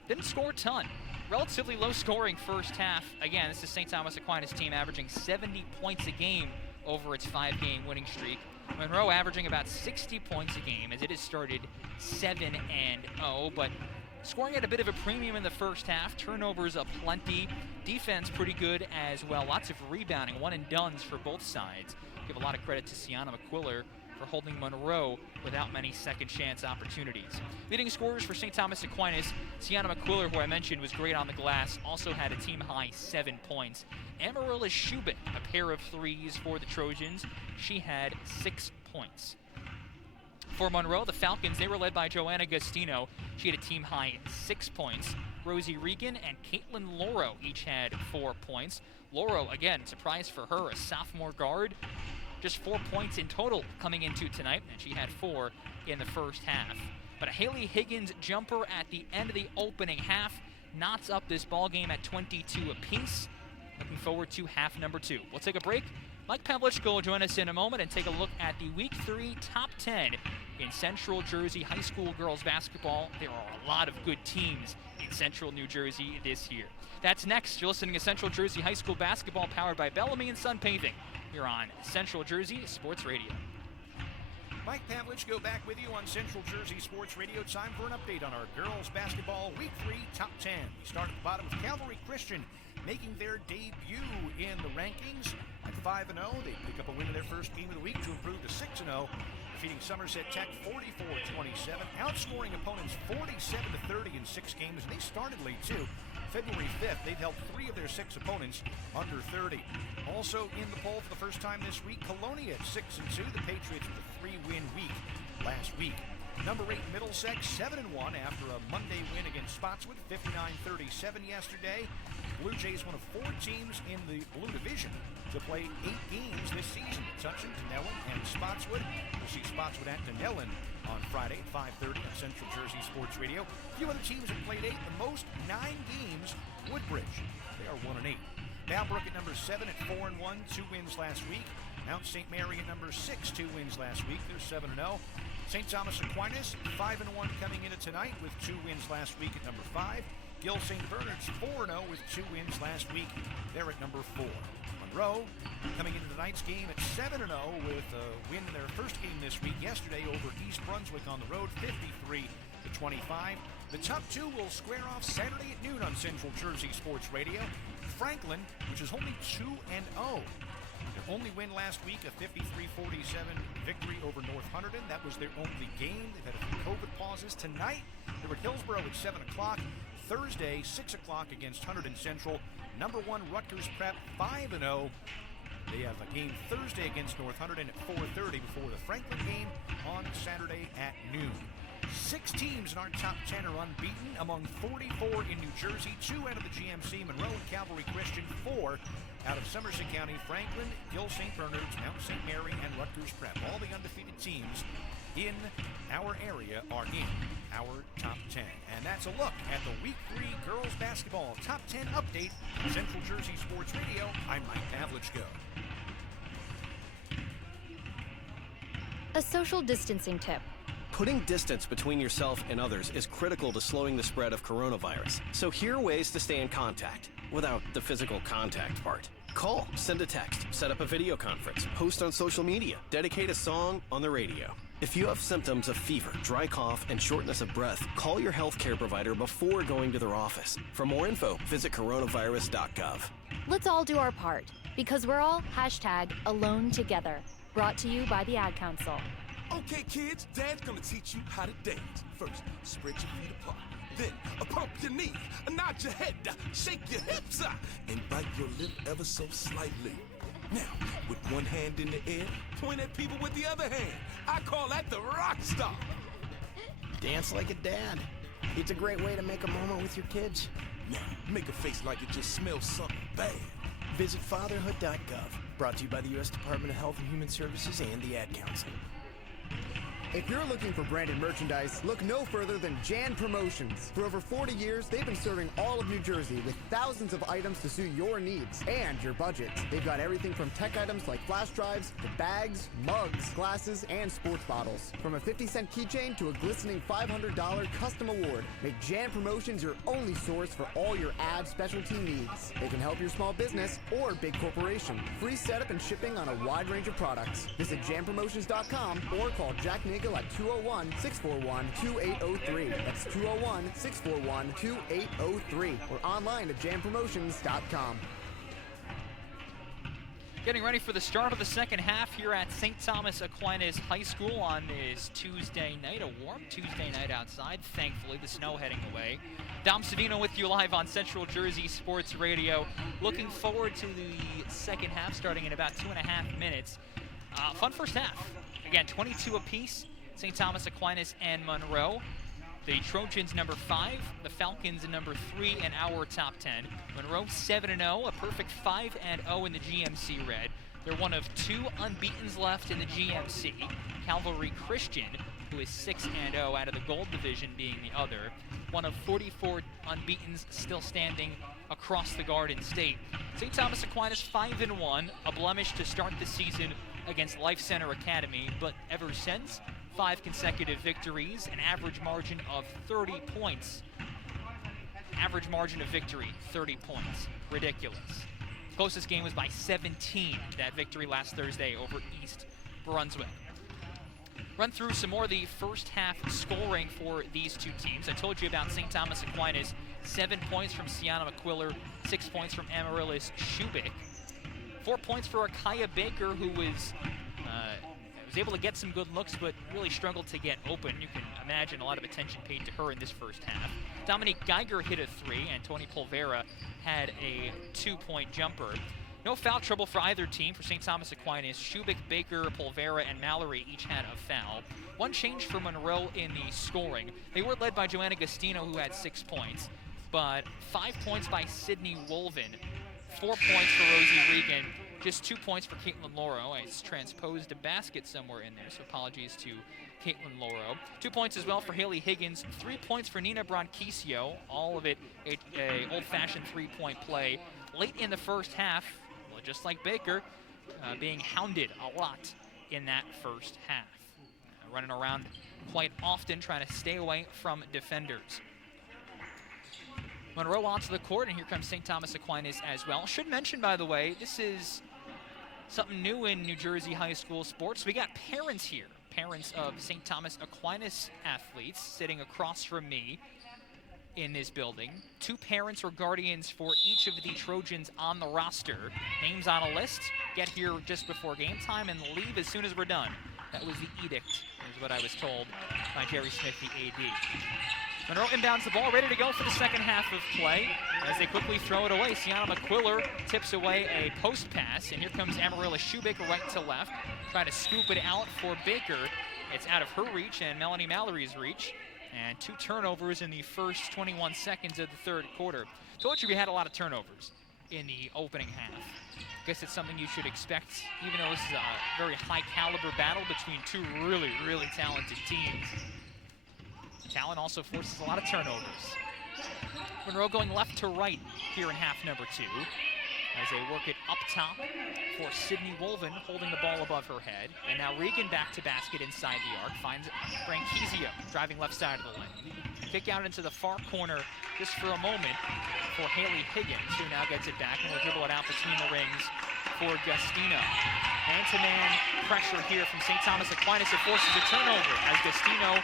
didn't score a ton. Relatively low scoring first half. Again, this is St. Thomas Aquinas team averaging 70 points a game over its 5-game winning streak. Monroe averaging about 60 points a game as it has started 7-0, but scoring at a bit of a premium in the first half. Turnovers aplenty. Defense pretty good as well. Lots of rebounding, one and dones for both sides. Give a lot of credit to Sienna McQuiller for holding Monroe without many second chance opportunities. Leading scorers for St. Thomas Aquinas, Sienna McQuiller, who I mentioned was great on the glass, also had a team high 7 points. Amarilla Schubert, a pair of threes for the Trojans. She had 6 points. For Monroe, the Falcons, they were led by Joanna Gustino. She had a team high 6 points. Rosie Regan and Caitlin Loro each had 4 points. Loro, again, surprise for her, a sophomore guard. Just 4 points in total coming into tonight, and she had 4 in the first half. But a Haley Higgins jumper at the end of the opening half knots up this ball game at 22 apiece. Looking forward to half number 2. We'll take a break. Mike Pavlichko will join us in a moment and take a look at the Week 3 Top 10 in Central Jersey High School girls basketball. There are a lot of good teams in Central New Jersey this year. That's next. You're listening to Central Jersey High School basketball powered by Bellamy and Sun Paving. Here on Central Jersey Sports Radio. Mike Pavlichko back with you on Central Jersey Sports Radio. Time for an update on our girls basketball Week 3 Top 10. We start at the bottom with Calvary Christian making their debut in the rankings. At 5-0, they pick up a win in their first game of the week to improve to 6-0, defeating Somerset Tech 44-27, outscoring opponents 47-30 in 6 games, and they started late too. February 5th, they've held 3 of their 6 opponents under 30. Also in the poll for the first time this week, Colonia at 6-2, the Patriots with a 3-win week last week. Number 8, Middlesex, 7-1 after a Monday win against Spotswood, 59-37 yesterday. Blue Jays, one of 4 teams in the Blue Division to play 8 games this season. Tunson, Denellen, and Spotswood. We'll see Spotswood at Denellen on Friday at 5:30 on Central Jersey Sports Radio. A few other teams have played 8, the most 9 games. Woodbridge, they are 1-8. Balbrook at number 7 at 4-1, 2 wins last week. Mount St. Mary at number 6, 2 wins last week. They're 7-0. St. Thomas Aquinas, 5-1 coming into tonight with 2 wins last week at number 5. Gill St. Bernard's 4-0 with 2 wins last week. They're at number 4. Monroe coming into tonight's game at 7-0 with a win in their first game this week yesterday over East Brunswick on the road, 53-25. The top 2 will square off Saturday at noon on Central Jersey Sports Radio. Franklin, which is only 2-0. Their only win last week, a 53-47 victory over North Hunterdon. That was their only game. They've had a few COVID pauses. Tonight, they're at Hillsborough at 7 o'clock. Thursday, 6 o'clock against Hunterdon Central. Number 1, Rutgers Prep, 5-0. They have a game Thursday against North Hunterdon at 4:30 before the Franklin game on Saturday at noon. 6 teams in our top 10 are unbeaten among 44 in New Jersey, 2 out of the GMC Monroe and Calvary Christian, 4 out of Somerset County, Franklin, Gill St. Bernard's, Mount St. Mary, and Rutgers Prep. All the undefeated teams in our area are in our top 10. And that's a look at the Week 3 girls basketball top 10 update on Central Jersey Sports Radio. I'm Mike Pavlichko. A social distancing tip. Putting distance between yourself and others is critical to slowing the spread of coronavirus. So here are ways to stay in contact without the physical contact part. Call, send a text, set up a video conference, post on social media, dedicate a song on the radio. If you have symptoms of fever, dry cough, and shortness of breath, call your healthcare provider before going to their office. For more info, visit coronavirus.gov. Let's all do our part, because we're all #AloneTogether. Brought to you by the Ad Council. Okay, kids, Dad's gonna teach you how to dance. First, spread your feet apart. Then, pump your knees, nod your head, shake your hips, and bite your lip ever so slightly. Now, with one hand in the air, point at people with the other hand. I call that the rock star. Dance like a dad. It's a great way to make a moment with your kids. Now, make a face like it just smells something bad. Visit fatherhood.gov. Brought to you by the U.S. Department of Health and Human Services and the Ad Council. If you're looking for branded merchandise, look no further than Jan Promotions. For over 40 years, they've been serving all of New Jersey with thousands of items to suit your needs and your budget. They've got everything from tech items like flash drives to bags, mugs, glasses, and sports bottles. From a 50-cent keychain to a glistening $500 custom award, make Jan Promotions your only source for all your ad specialty needs. They can help your small business or big corporation. Free setup and shipping on a wide range of products. Visit janpromotions.com or call Jack Nick Eagle at 201-641-2803. That's 201-641-2803. Or online at jampromotions.com. Getting ready for the start of the second half here at St. Thomas Aquinas High School on this Tuesday night. A warm Tuesday night outside, thankfully, the snow heading away. Dom Savino with you live on Central Jersey Sports Radio. Looking forward to the second half starting in about 2.5 minutes. Fun first half. Again, 22 apiece, St. Thomas Aquinas and Monroe. The Trojans number 5, the Falcons number 3 in our top 10. Monroe 7-0, a perfect 5-0 in the GMC Red. They're one of 2 unbeatens left in the GMC. Calvary Christian, who is 6-0 out of the Gold Division, being the other. One of 44 unbeatens still standing across the Garden State. St. Thomas Aquinas 5-1, a blemish to start the season against Life Center Academy, but ever since, 5 consecutive victories, an average margin of 30 points. Average margin of victory, 30 points. Ridiculous. Closest game was by 17, that victory last Thursday over East Brunswick. Run through some more of the first half scoring for these two teams. I told you about St. Thomas Aquinas, 7 points from Sienna McQuiller, 6 points from Amaryllis Shubik. 4 points for Akaya Baker, who was able to get some good looks, but really struggled to get open. You can imagine a lot of attention paid to her in this first half. Dominique Geiger hit a 3, and Tony Polvera had a 2-point jumper. No foul trouble for either team. For St. Thomas Aquinas, Shubik, Baker, Polvera, and Mallory each had a foul. One change for Monroe in the scoring. They were led by Joanna Gastino, who had 6 points, but 5 points by Sydney Wolven, 4 points for Rosie Regan, just 2 points for Caitlin Loro. I transposed a basket somewhere in there, so apologies to Caitlin Loro. 2 points as well for Haley Higgins, 3 points for Nina Bronquisio, all of it a old-fashioned 3-point play. Late in the first half, well, just like Baker, being hounded a lot in that first half. Running around quite often, trying to stay away from defenders. Monroe onto the court, and here comes St. Thomas Aquinas as well. Should mention, by the way, this is something new in New Jersey high school sports. We got parents here, parents of St. Thomas Aquinas athletes sitting across from me in this building. 2 parents or guardians for each of the Trojans on the roster. Names on a list, get here just before game time and leave as soon as we're done. That was the edict, is what I was told by Jerry Smith, the AD. Monroe inbounds the ball, ready to go for the second half of play. As they quickly throw it away, Sienna McQuiller tips away a post pass, and here comes Amaryllis Shubik right to left, trying to scoop it out for Baker. It's out of her reach and Melanie Mallory's reach, and 2 turnovers in the first 21 seconds of the third quarter. Told you we had a lot of turnovers in the opening half. I guess it's something you should expect, even though this is a very high caliber battle between 2 really, really talented teams. Talent also forces a lot of turnovers. Monroe going left to right here in half number 2 as they work it up top for Sydney Wolven, holding the ball above her head. And now Regan back to basket inside the arc, finds Branquisio driving left side of the lane. Kick out into the far corner just for a moment for Haley Higgins, who now gets it back and will dribble it out between the rings for Gastino. Man-to-man pressure here from St. Thomas Aquinas. It forces a turnover as Gastino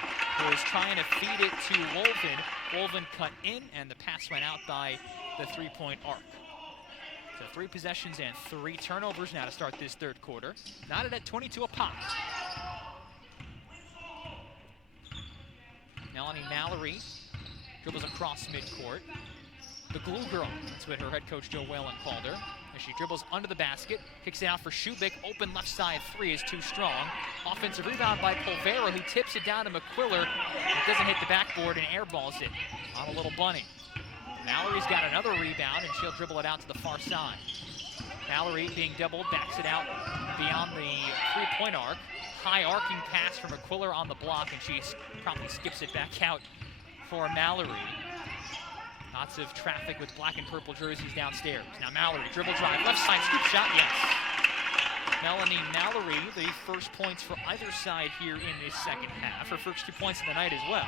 was trying to feed it to Wolven. Wolven cut in, and the pass went out by the 3-point arc. So 3 possessions and 3 turnovers now to start this third quarter. Knotted at 22 a pop. Melanie Mallory dribbles across midcourt. The glue girl, that's what her head coach Joe Whalen called her. As she dribbles under the basket, kicks it out for Shubik. Open left side 3 is too strong. Offensive rebound by Polvera, who tips it down to McQuiller. It doesn't hit the backboard and airballs it on a little bunny. Mallory's got another rebound, and she'll dribble it out to the far side. Mallory being doubled, backs it out beyond the 3-point arc. High arcing pass from McQuiller on the block, and she probably skips it back out for Mallory. Lots of traffic with black and purple jerseys downstairs. Now Mallory, dribble drive, left side, scoop shot, yes. Melanie Mallory, the first points for either side here in this second half. Her first 2 points of the night as well.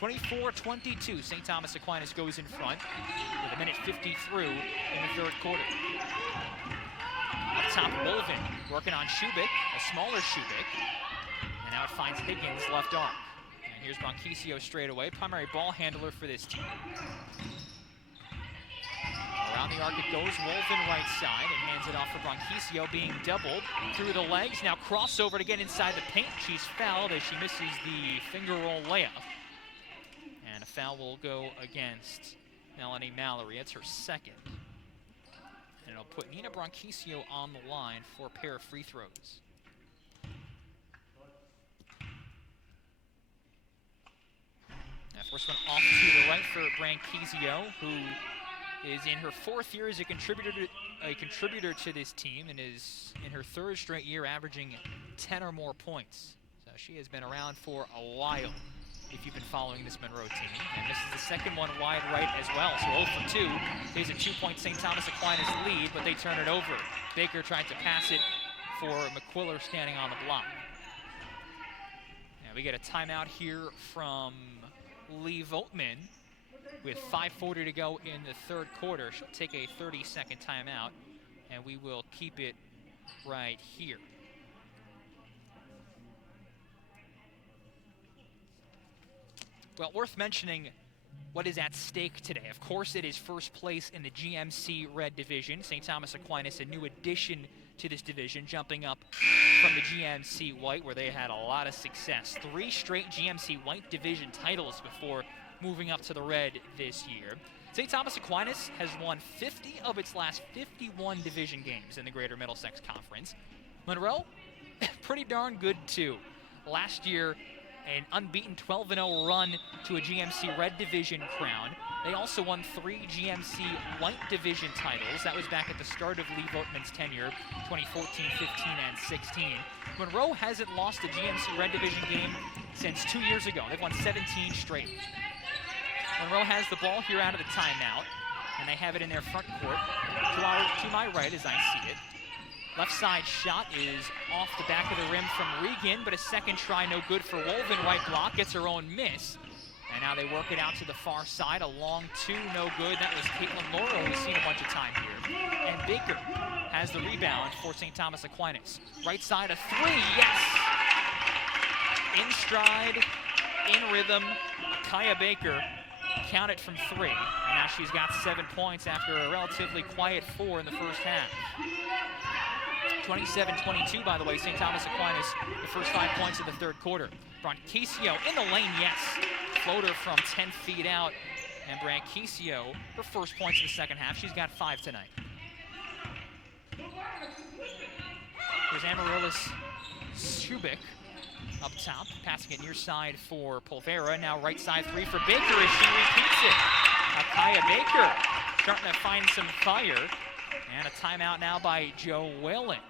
24-22, St. Thomas Aquinas goes in front with 1:50 through in the third quarter. Up top, Wolven working on Shubik, a smaller Shubik. And now it finds Higgins left arm. And here's Bronquisio straight away, primary ball handler for this team. Around the arc it goes, Wolven right side, and hands it off for Bronquisio, being doubled through the legs. Now crossover to get inside the paint. She's fouled as she misses the finger roll layup. And a foul will go against Melanie Mallory. It's her second. And it'll put Nina Bronquisio on the line for a pair of free throws. Now first one off to the right for Bronquisio, who is in her 4th year as a contributor to this team and is in her 3rd straight year averaging 10 or more points. So she has been around for a while if you've been following this Monroe team. And this is the second one wide right as well. So 0 for 2. There's a 2-point St. Thomas Aquinas lead, but they turn it over. Baker tried to pass it for McQuiller standing on the block. Now we get a timeout here from Lee Voltman. With 5:40 to go in the 3rd quarter, she'll take a 30-second timeout, and we will keep it right here. Well, worth mentioning what is at stake today. Of course, it is first place in the GMC Red Division. St. Thomas Aquinas, a new addition to this division, jumping up from the GMC White, where they had a lot of success. 3 straight GMC White Division titles before moving up to the Red this year. St. Thomas Aquinas has won 50 of its last 51 division games in the Greater Middlesex Conference. Monroe, pretty darn good too. Last year, an unbeaten 12-0 run to a GMC Red Division crown. They also won 3 GMC White Division titles. That was back at the start of Lee Voltman's tenure, 2014, 15, and 16. Monroe hasn't lost a GMC Red Division game since 2 years ago. They've won 17 straight. Monroe has the ball here out of the timeout, and they have it in their front court. To my right as I see it. Left side shot is off the back of the rim from Regan, but a second try no good for Wolven. Right block, gets her own miss. And now they work it out to the far side. A long 2, no good. That was Caitlin Laura, who's seen a bunch of time here. And Baker has the rebound for St. Thomas Aquinas. Right side, a 3, yes! In stride, in rhythm, Kaya Baker counted from 3. And now she's got 7 points after a relatively quiet 4 in the first half. 27-22, by the way, St. Thomas Aquinas, the first 5 points of the 3rd quarter. Bronquisio in the lane, yes. Floater from 10 feet out. And Bronquisio, her first points of the 2nd half. She's got 5 tonight. Here's Amaryllis Subik up top, passing it near side for Polvera. Now right side 3 for Baker as she repeats it. Kaya Baker starting to find some fire. And a timeout now by Joe Whalen.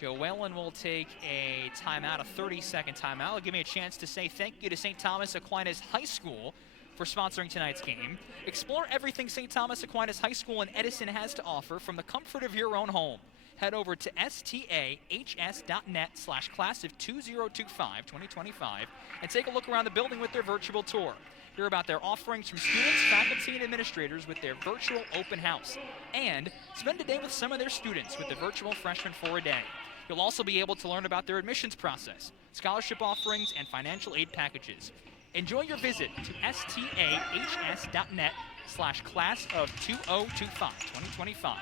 Joe Whalen will take a timeout, a 30-second timeout. It'll give me a chance to say thank you to St. Thomas Aquinas High School for sponsoring tonight's game. Explore everything St. Thomas Aquinas High School in Edison has to offer from the comfort of your own home. Head over to stahs.net/class of 2025 and take a look around the building with their virtual tour. Hear about their offerings from students, faculty, and administrators with their virtual open house. And spend a day with some of their students with the virtual Freshman for a Day. You'll also be able to learn about their admissions process, scholarship offerings, and financial aid packages. Enjoy your visit to stahs.net/class of 2025.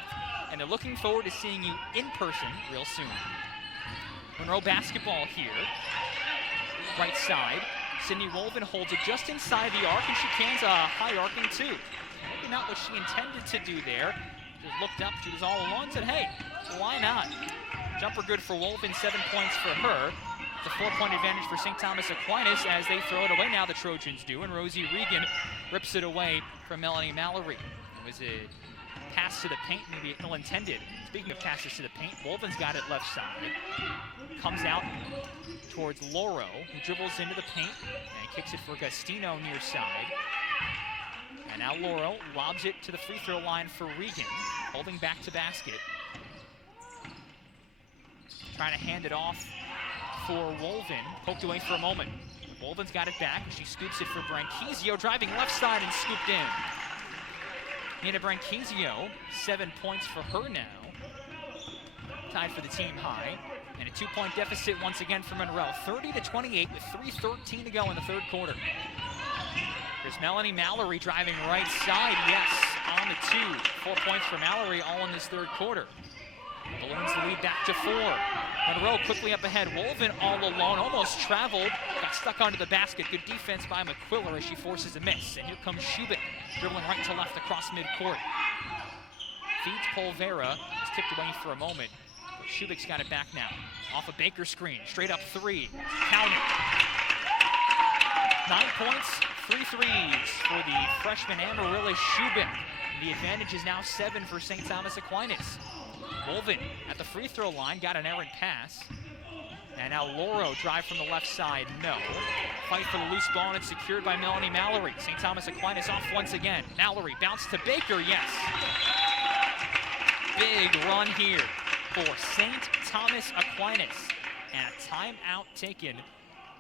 And they're looking forward to seeing you in person real soon. Monroe basketball here. Right side. Sydney Wolven holds it just inside the arc, and she cans a high arcing 2. Maybe not what she intended to do there. Just looked up, she was all alone, said, hey, why not? Jumper good for Wolven, 7 points for her. It's a 4-point advantage for St. Thomas Aquinas as they throw it away. Now the Trojans do, and Rosie Regan rips it away from Melanie Mallory. It was a pass to the paint, maybe ill-intended. Speaking of passes to the paint, Wolven's got it left side. Comes out towards Loro, who dribbles into the paint and kicks it for Gastino near side. And now Loro lobs it to the free throw line for Regan, holding back to basket. Trying to hand it off for Wolven, poked away for a moment. Wolven's got it back, she scoops it for Bronquisio, driving left side and scooped in. Nina Bronquisio, 7 points for her now. Tied for the team high. And a 2-point deficit once again for Monroe. 30-28 with 3:13 to go in the third quarter. There's Melanie Mallory driving right side. Yes, on the 2. 4 points for Mallory all in this third quarter. Balloons the lead back to 4. Monroe quickly up ahead. Wolven all alone, almost traveled. Got stuck onto the basket. Good defense by McQuiller as she forces a miss. And here comes Shubik, dribbling right to left across midcourt. Feeds Polvera. Is tipped away for a moment. But Shubik's got it back now. Off a Baker screen. Straight up 3. Count it. 9 points, 3 threes for the freshman Amaryllis Shubik. The advantage is now 7 for St. Thomas Aquinas. Wolven at the free throw line, got an errant pass. And now Loro drive from the left side, no. Fight for the loose ball, and it's secured by Melanie Mallory. St. Thomas Aquinas off once again. Mallory bounce to Baker, yes. Big run here for St. Thomas Aquinas. And a timeout taken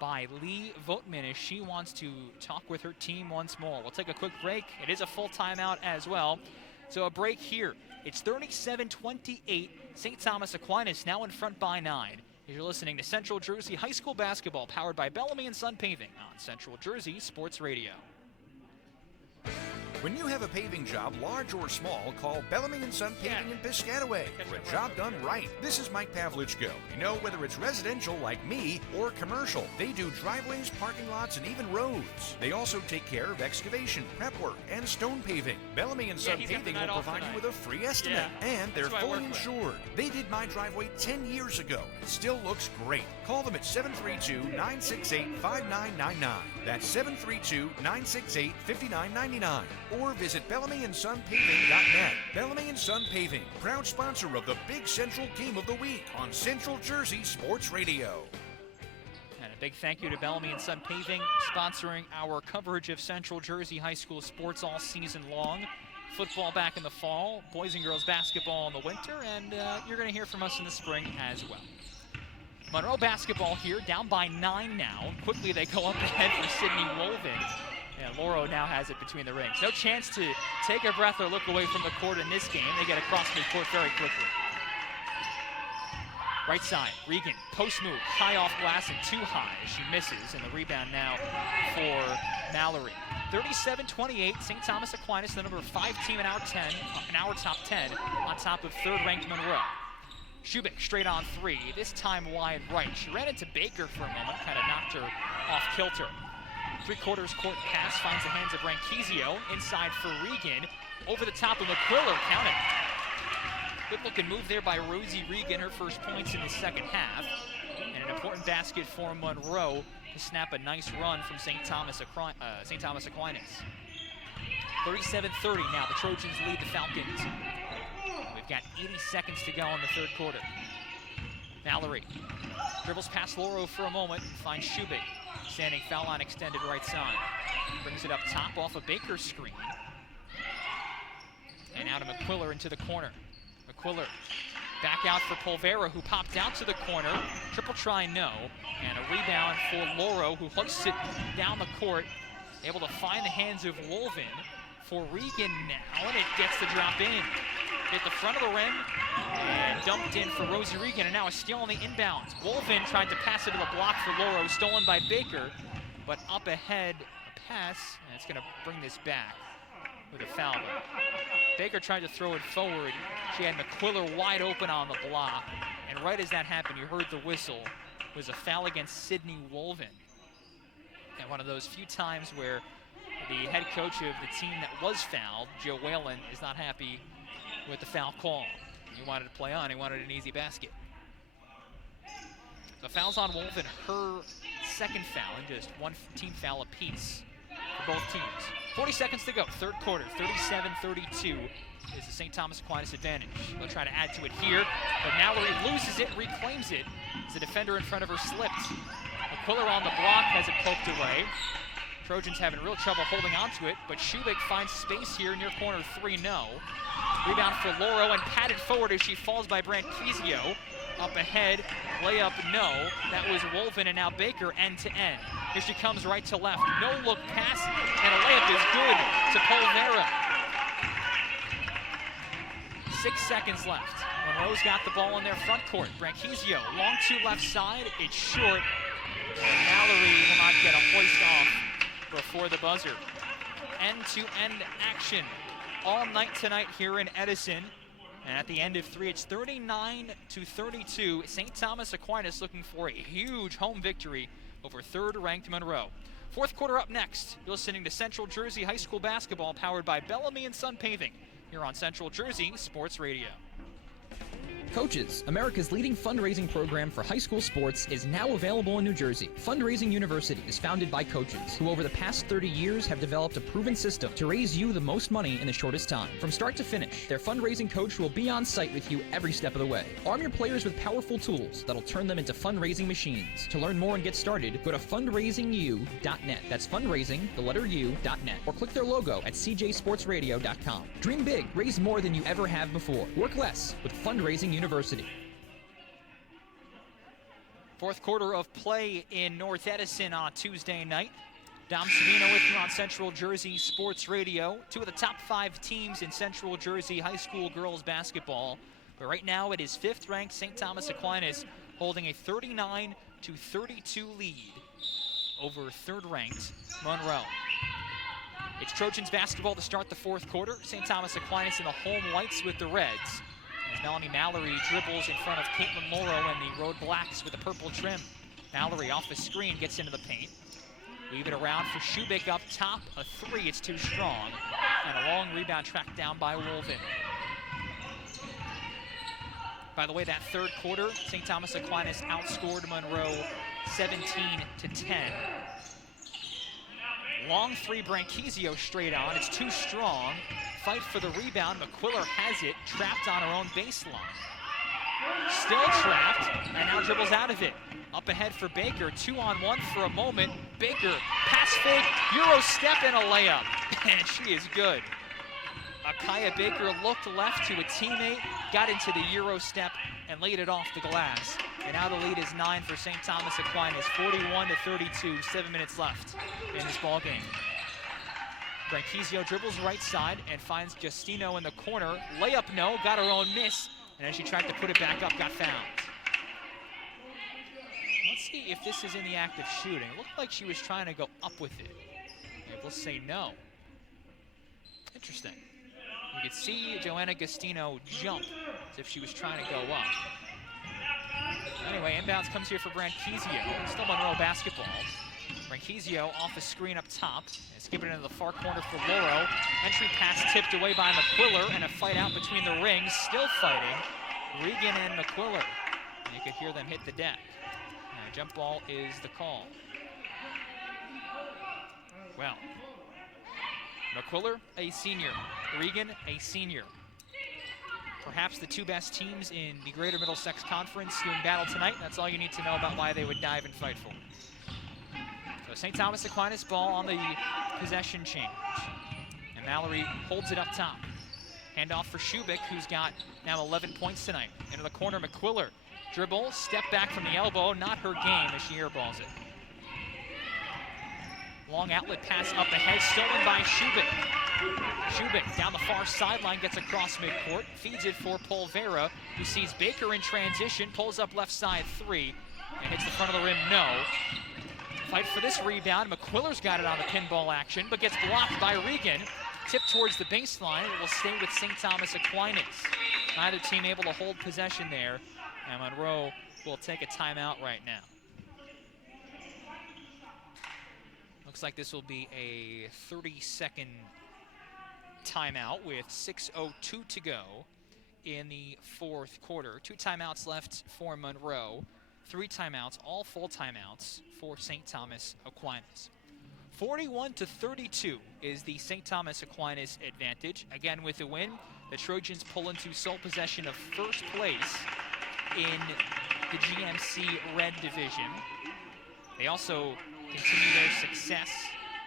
by Lee Votman as she wants to talk with her team once more. We'll take a quick break. It is a full timeout as well. So a break here. It's 37-28. St. Thomas Aquinas now in front by 9. You're listening to Central Jersey High School basketball, powered by Bellamy and Sun Paving on Central Jersey Sports Radio. When you have a paving job, large or small, call Bellamy and Son Paving in Piscataway for a job done right. This is Mike Pavlichko. You know, whether it's residential like me or commercial, they do driveways, parking lots, and even roads. They also take care of excavation, prep work, and stone paving. Bellamy and Son Paving will provide you with a free estimate, and they're fully insured. They did my driveway 10 years ago. It still looks great. Call them at 732-968-5999. That's 732-968-5999. Or visit BellamyandSonPaving.net. Bellamy and Son Paving, proud sponsor of the big Central Game of the Week on Central Jersey Sports Radio. And a big thank you to Bellamy and Son Paving, sponsoring our coverage of Central Jersey High School sports all season long. Football back in the fall, boys and girls basketball in the winter, and you're going to hear from us in the spring as well. Monroe basketball here, down by 9 now. Quickly they go up ahead for Sydney Wolven. And Loro now has it between the rings. No chance to take a breath or look away from the court in this game. They get across midcourt very quickly. Right side, Regan, post move, high off glass and too high as she misses. And the rebound now for Mallory. 37-28, St. Thomas Aquinas, the number 5 team in our top 10, on top of third-ranked Monroe. Shubik straight on 3, this time wide right. She ran into Baker for a moment, kind of knocked her off kilter. 3/4 court pass finds the hands of Ranquizio. Inside for Regan. Over the top of McQuiller. Count it. Good looking move there by Rosie Regan. Her first points in the second half. And an important basket for Monroe to snap a nice run from St. Thomas Aquinas. 37-30 now. The Trojans lead the Falcons. We've got 80 seconds to go in the third quarter. Mallory dribbles past Loro for a moment. Finds Shubik. Standing foul line extended right side. Brings it up top off a Baker screen. And out of McQuiller into the corner. McQuiller back out for Polvera, who popped out to the corner. Triple try, no. And a rebound for Loro, who hoists it down the court. Able to find the hands of Wolven for Regan now, and it gets the drop in. Hit the front of the rim and dumped in for Rosie Regan, and now a steal on the inbounds. Wolven tried to pass it to the block for Loro, stolen by Baker, but up ahead, a pass, and it's going to bring this back with a foul. Baker tried to throw it forward. She had McQuiller wide open on the block, and right as that happened, you heard the whistle. It was a foul against Sydney Wolven. And one of those few times where the head coach of the team that was fouled, Joe Whalen, is not happy with the foul call. He wanted to play on, he wanted an easy basket. The foul's on Wolven, her second foul, and just one team foul apiece for both teams. 40 seconds to go, third quarter, 37-32 is the St. Thomas Aquinas advantage. They'll try to add to it here, but Mallory loses it, reclaims it, as the defender in front of her slipped. McQuiller on the block has it poked away. Trojans having real trouble holding on to it, but Shubik finds space here near corner 3, no. Rebound for Loro and patted forward as she falls by Branquizio. Up ahead, layup, no. That was Wolven and now Baker end to end. Here she comes right to left. No look pass, and a layup is good to Polvera. 6 seconds left. Monroe's got the ball in their front court. Branquizio, long to left side. It's short. And Mallory will not get a hoist off before the buzzer. End-to-end action all night tonight here in Edison. And at the end of 3, it's 39-32. St. Thomas Aquinas looking for a huge home victory over third-ranked Monroe. Fourth quarter up next. You're listening to Central Jersey High School basketball powered by Bellamy and Sun Paving here on Central Jersey Sports Radio. Coaches, America's leading fundraising program for high school sports, is now available in New Jersey. Fundraising University is founded by coaches who over the past 30 years have developed a proven system to raise you the most money in the shortest time. From start to finish, their fundraising coach will be on site with you every step of the way. Arm your players with powerful tools that'll turn them into fundraising machines. To learn more and get started, go to fundraisingu.net. That's fundraising, the letter U.net. Or click their logo at cjsportsradio.com. Dream big, raise more than you ever have before. Work less with Fundraising University. Fourth quarter of play in North Edison on Tuesday night. Dom Savino with you on Central Jersey Sports Radio. Two of the top 5 teams in Central Jersey high school girls basketball. But right now it is 5th-ranked St. Thomas Aquinas holding a 39-32 lead over 3rd-ranked Monroe. It's Trojans basketball to start the fourth quarter. St. Thomas Aquinas in the home whites with the Reds. As Melanie Mallory dribbles in front of Caitlin Morrow and the Road Blacks with the purple trim. Mallory off the screen gets into the paint. Weave it around for Shubik up top. A 3, it's too strong. And a long rebound tracked down by Wolven. By the way, that third quarter, St. Thomas Aquinas outscored Monroe 17-10. Long 3, Branquizio straight on. It's too strong. Fight for the rebound. McQuiller has it, trapped on her own baseline. Still trapped, and now dribbles out of it. Up ahead for Baker, 2-on-1 for a moment. Baker, pass fake, Euro step, and a layup. And she is good. Akaya Baker looked left to a teammate, got into the Euro step, and laid it off the glass. And now the lead is 9 for St. Thomas Aquinas, 41-32, 7 minutes left in this ball game. Branquizio dribbles right side and finds Justino in the corner. Layup no, got her own miss. And as she tried to put it back up, got fouled. Let's see if this is in the act of shooting. It looked like she was trying to go up with it. Maybe we'll say no. Interesting. You could see Joanna Justino jump as if she was trying to go up. Anyway, inbounds comes here for Branquizio. Still Monroe basketball. Branquizio off the screen up top. Skipping into the far corner for Loro. Entry pass tipped away by McQuiller, and a fight out between the rings. Still fighting. Regan and McQuiller. And you could hear them hit the deck. Now, jump ball is the call. Well, McQuiller, a senior. Regan, a senior. Perhaps the 2 best teams in the Greater Middlesex Conference doing battle tonight. That's all you need to know about why they would dive and fight for. So St. Thomas Aquinas ball on the possession change. And Mallory holds it up top. Handoff for Shubik, who's got now 11 points tonight. Into the corner, McQuiller. Dribble, step back from the elbow, not her game as she airballs it. Long outlet pass up ahead, stolen by Shubik. Shubik down the far sideline, gets across midcourt, feeds it for Polvera, who sees Baker in transition, pulls up left side 3, and hits the front of the rim, no. Fight for this rebound. McQuiller's got it on the pinball action, but gets blocked by Regan. Tipped towards the baseline. It will stay with St. Thomas Aquinas. Neither team able to hold possession there, and Monroe will take a timeout right now. Looks like this will be a 30-second timeout with 6:02 to go in the fourth quarter. 2 timeouts left for Monroe. 3 timeouts, all full timeouts for St. Thomas Aquinas. 41-32 is the St. Thomas Aquinas advantage. Again, with the win, the Trojans pull into sole possession of first place in the GMC Red Division. They also continue their success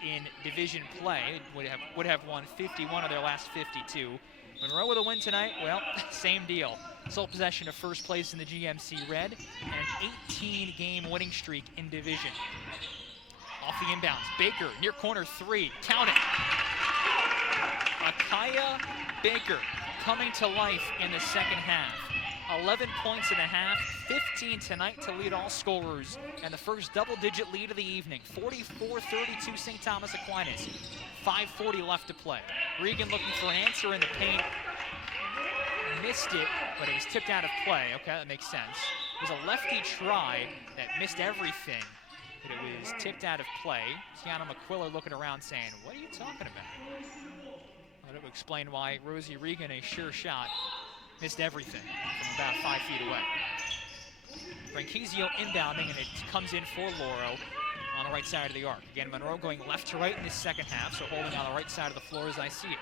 in division play. Would have won 51 of their last 52. Monroe with a win tonight, well, same deal. Sole possession of first place in the GMC Red and an 18-game winning streak in division. Off the inbounds, Baker, near corner 3, count it. Akaya Baker coming to life in the second half. 11 points in a half, 15 tonight to lead all scorers, and the first double-digit lead of the evening, 44-32 St. Thomas Aquinas. 5:40 left to play. Regan looking for an answer in the paint. Missed it, but it was tipped out of play. Okay, that makes sense. It was a lefty try that missed everything, but it was tipped out of play. Tiana McQuiller looking around saying, what are you talking about? That would explain why Rosie Regan, a sure shot, missed everything from about 5 feet away. Branquizio inbounding, and it comes in for Loro on the right side of the arc. Again, Monroe going left to right in this second half, so holding on the right side of the floor as I see it.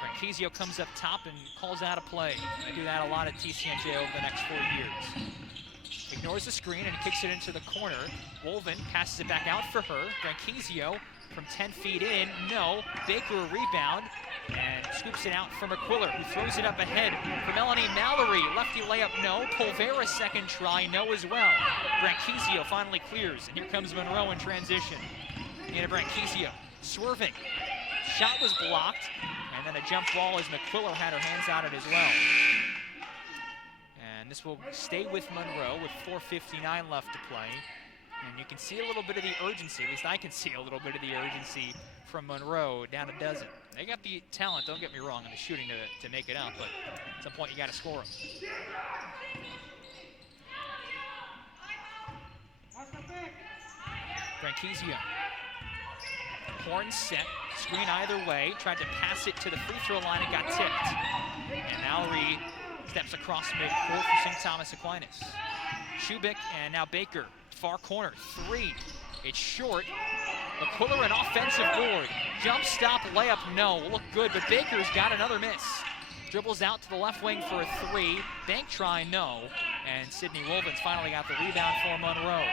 Branquizio comes up top and calls out a play. I do that a lot at TCNJ over the next 4 years. Ignores the screen and kicks it into the corner. Wolven passes it back out for her. Branquizio from 10 feet in, no. Baker a rebound and scoops it out for McQuiller, who throws it up ahead for Melanie Mallory. Lefty layup, no. Polvera second try, no as well. Branquizio finally clears, and here comes Monroe in transition. Nina Branquizio swerving. Shot was blocked, and then a jump ball as McQuiller had her hands on it as well. And this will stay with Monroe with 4:59 left to play. And you can see a little bit of the urgency, at least I can see a little bit of the urgency from Monroe down a dozen. They got the talent, don't get me wrong, and the shooting to make it up, but at some point you got to score them. Branquizio. Horn set, screen either way, tried to pass it to the free throw line and got tipped. And Mallory steps across midcourt for St. Thomas Aquinas. Shubik and now Baker, far corner, three. It's short. McQuiller an offensive board. Jump stop layup, no. Will look good, but Baker's got another miss. Dribbles out to the left wing for a three. Bank try, no. And Sydney Wolven's finally got the rebound for Monroe.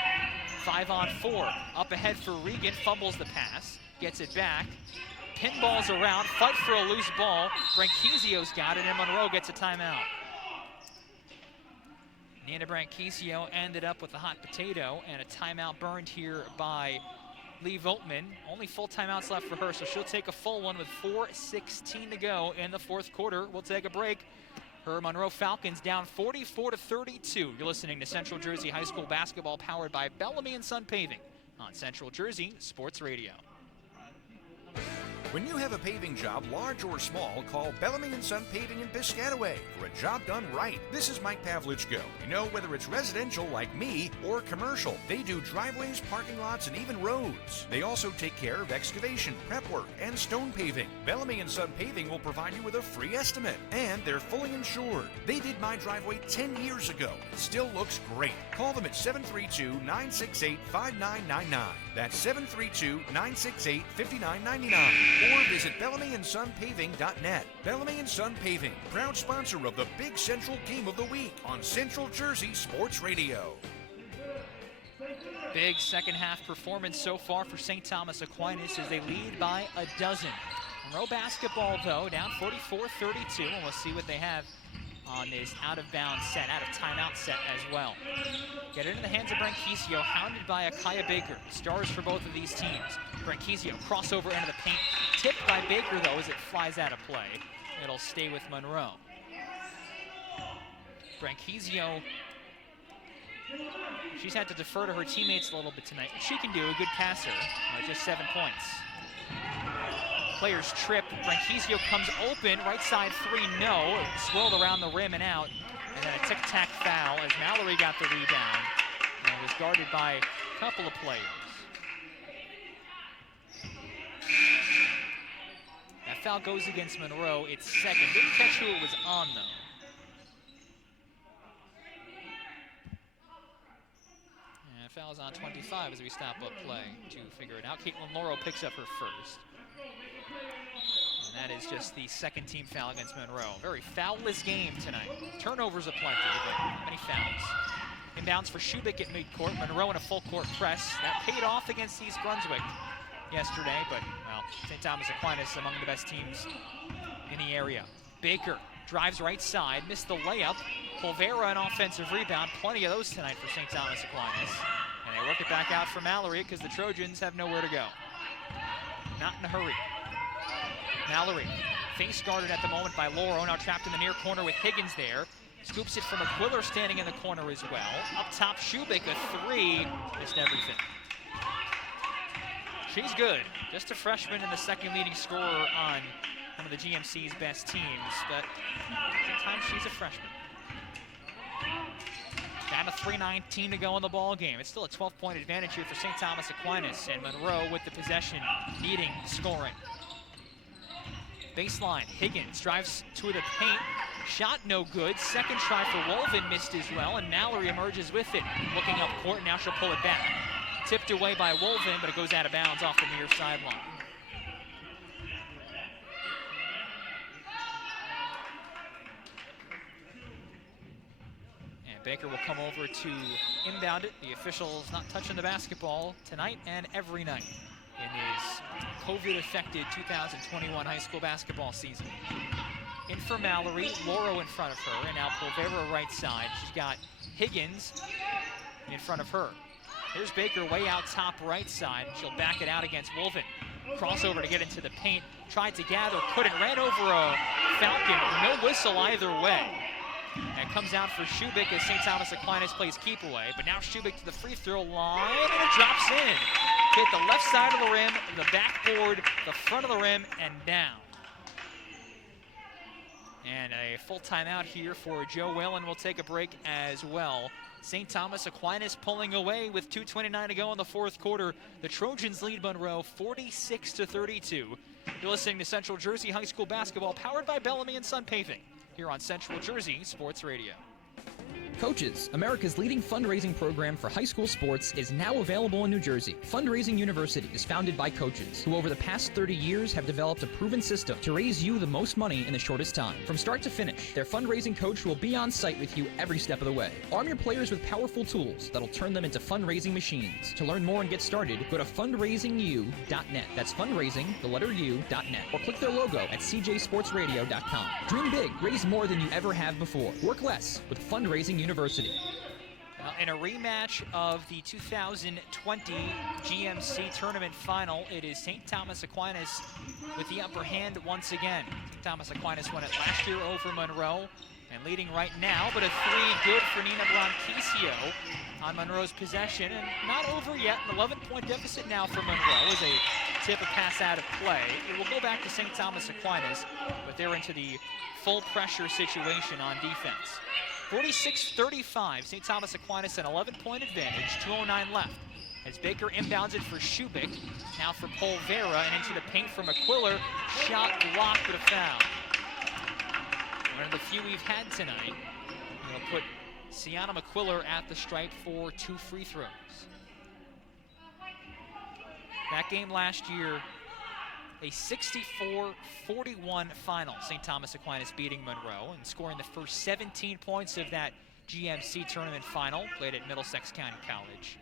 5-on-4. Up ahead for Regan, fumbles the pass. Gets it back. Pinballs around, fight for a loose ball. Branquizio's got it, and Monroe gets a timeout. Nina Branquizio ended up with a hot potato, and a timeout burned here by Lee Voltman. Only full timeouts left for her, so she'll take a full one with 4:16 to go in the fourth quarter. We'll take a break. Her Monroe Falcons down 44-32. You're listening to Central Jersey High School basketball, powered by Bellamy and Son Paving on Central Jersey Sports Radio. When you have a paving job, large or small, call Bellamy & Son Paving in Piscataway for a job done right. This is Mike Pavlichko. You know, whether it's residential like me or commercial, they do driveways, parking lots, and even roads. They also take care of excavation, prep work, and stone paving. Bellamy & Son Paving will provide you with a free estimate, and they're fully insured. They did my driveway 10 years ago. It still looks great. Call them at 732-968-5999. That's 732-968-5999. Or visit BellamyandSonPaving.net. Bellamy & Son Paving, proud sponsor of the Big Central Game of the Week on Central Jersey Sports Radio. Big second half performance so far for St. Thomas Aquinas as they lead by a dozen. Monroe basketball, though, down 44-32, and we'll see what they have on this out-of-bounds set, out-of-timeout set as well. Get it into the hands of Branquizio, hounded by Akaya Baker. Stars for both of these teams. Branquizio crossover into the paint. Tipped by Baker, though, as it flies out of play. It'll stay with Monroe. Branquizio, she's had to defer to her teammates a little bit tonight. She can do a good passer, just 7 points. Players trip. Branquizio comes open. Right side three, no. Swirled around the rim and out. And then a tic-tac foul as Mallory got the rebound. And was guarded by a couple of players. That foul goes against Monroe. It's second. Didn't catch who it was on, though. And foul's on 25 as we stop up play to figure it out. Caitlin Laurel picks up her first. And that is just the second team foul against Monroe. Very foul-less game tonight. Turnovers aplenty, but many fouls. Inbounds for Shubik at midcourt. Monroe in a full court press. That paid off against East Brunswick yesterday, but, well, St. Thomas Aquinas among the best teams in the area. Baker drives right side, missed the layup. Polvera an offensive rebound. Plenty of those tonight for St. Thomas Aquinas. And they work it back out for Mallory because the Trojans have nowhere to go. Not in a hurry. Mallory, face guarded at the moment by Lauro, now trapped in the near corner with Higgins there. Scoops it from Aquiller standing in the corner as well. Up top, Shubik, a three. Missed everything. She's good. Just a freshman and the second leading scorer on one of the GMC's best teams, but sometimes she's a freshman. Down to 3:19 to go in the ball game. It's still a 12-point advantage here for St. Thomas Aquinas, and Monroe with the possession, needing scoring. Baseline, Higgins drives to the paint. Shot no good. Second try for Wolven missed as well, and Mallory emerges with it. Looking up court, now she'll pull it back. Tipped away by Wolven, but it goes out of bounds off the near sideline. And Baker will come over to inbound it. The officials not touching the basketball tonight and every night in his COVID-affected 2021 high school basketball season. In for Mallory, Loro in front of her, and now Polvera right side. She's got Higgins in front of her. Here's Baker way out top right side. She'll back it out against Wolven. Crossover to get into the paint. Tried to gather, couldn't. Ran over a Falcon. No whistle either way. And it comes out for Shubik as St. Thomas Aquinas plays keep away. But now Shubik to the free throw line, and it drops in. Hit the left side of the rim, the backboard, the front of the rim, and down. And a full timeout here for Joe Whalen. We'll take a break as well. St. Thomas Aquinas pulling away with 2:29 to go in the fourth quarter. The Trojans lead Monroe 46-32. You're listening to Central Jersey High School basketball, powered by Bellamy and Sun Paving, here on Central Jersey Sports Radio. Coaches, America's leading fundraising program for high school sports, is now available in New Jersey. Fundraising University is founded by coaches who over the past 30 years have developed a proven system to raise you the most money in the shortest time. From start to finish, their fundraising coach will be on site with you every step of the way. Arm your players with powerful tools that'll turn them into fundraising machines. To learn more and get started, go to fundraisingu.net. That's fundraising, the letter U.net. Or click their logo at cjsportsradio.com. Dream big, raise more than you ever have before. Work less with Fundraising University. In a rematch of the 2020 GMC tournament final, it is St. Thomas Aquinas with the upper hand once again. St. Thomas Aquinas won it last year over Monroe and leading right now, but a three good for Nina Branquisio on Monroe's possession, and not over yet. An 11-point deficit now for Monroe as they tip a pass out of play. It will go back to St. Thomas Aquinas, but they're into the full pressure situation on defense. 46-35, St. Thomas Aquinas an 11-point advantage, 2:09 left. As Baker inbounds it for Shubik, now for Polvera, and into the paint from Aquiller. Shot blocked with a foul. One of the few we've had tonight. We'll put Sienna McQuiller at the stripe for 2 free throws. That game last year, a 64-41 final. St. Thomas Aquinas beating Monroe and scoring the first 17 points of that GMC tournament final, played at Middlesex County College.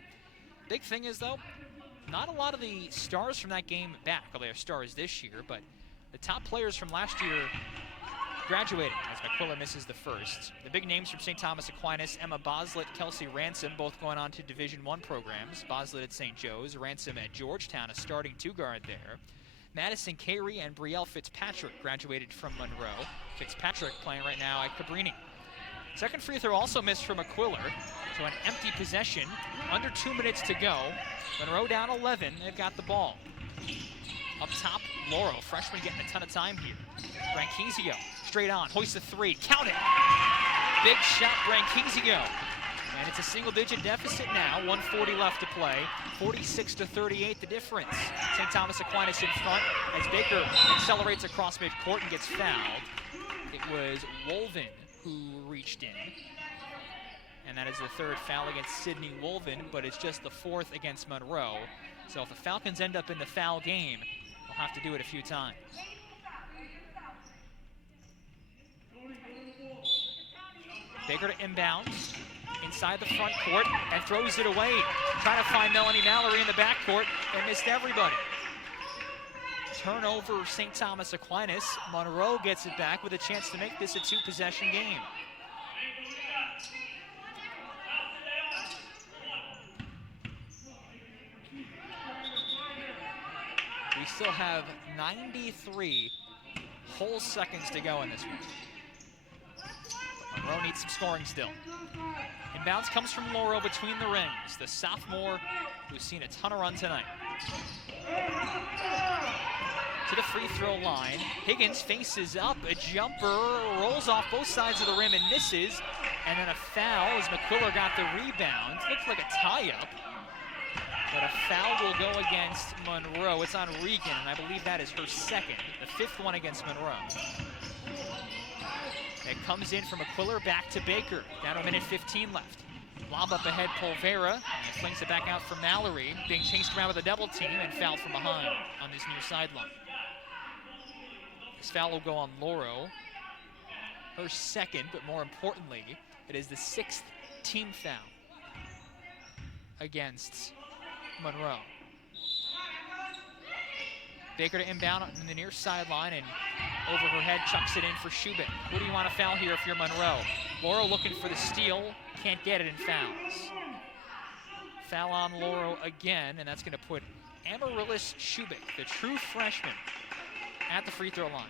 Big thing is, though, not a lot of the stars from that game back. Well, they are stars this year, but the top players from last year graduating as McQuiller misses the first. The big names from St. Thomas Aquinas, Emma Boslett, Kelsey Ransom, both going on to Division I programs. Boslett at St. Joe's, Ransom at Georgetown, a starting two-guard there. Madison Carey and Brielle Fitzpatrick graduated from Monroe. Fitzpatrick playing right now at Cabrini. Second free throw also missed from Aquiller, so an empty possession. Under 2 minutes to go. Monroe down 11, they've got the ball. Up top, Laurel, freshman getting a ton of time here. Branquisio, straight on, hoists a three, count it! Big shot, Branquisio. And it's a single-digit deficit now, 1:40 left to play. 46-38 the difference. St. Thomas Aquinas in front as Baker accelerates across midcourt and gets fouled. It was Wolven who reached in. And that is the third foul against Sydney Wolven, but it's just the fourth against Monroe. So if the Falcons end up in the foul game, they'll have to do it a few times. Baker to inbound. Inside the front court and throws it away. Trying to find Melanie Mallory in the backcourt and missed everybody. Turnover St. Thomas Aquinas. Monroe gets it back with a chance to make this a 2-possession game. We still have 93 whole seconds to go in this one. Monroe needs some scoring still. Inbounds comes from Lauro between the rings, the sophomore who's seen a ton of run tonight. To the free throw line. Higgins faces up, a jumper, rolls off both sides of the rim and misses. And then a foul as McQuiller got the rebound. Looks like a tie-up. But a foul will go against Monroe. It's on Regan, and I believe that is her second, the 5th one against Monroe. It comes in from McQuiller back to Baker. Down to a minute 15 left. Lob up ahead, Polvera, and flings it back out for Mallory, being chased around with a double team and fouled from behind on this near sideline. This foul will go on Lauro. Her second, but more importantly, it is the 6th team foul against Monroe. Baker to inbound on the near sideline and over her head chucks it in for Shubik. What do you want to foul here if you're Monroe? Lauro looking for the steal, can't get it and fouls. Foul on Lauro again, and that's going to put Amaryllis Shubik, the true freshman, at the free throw line.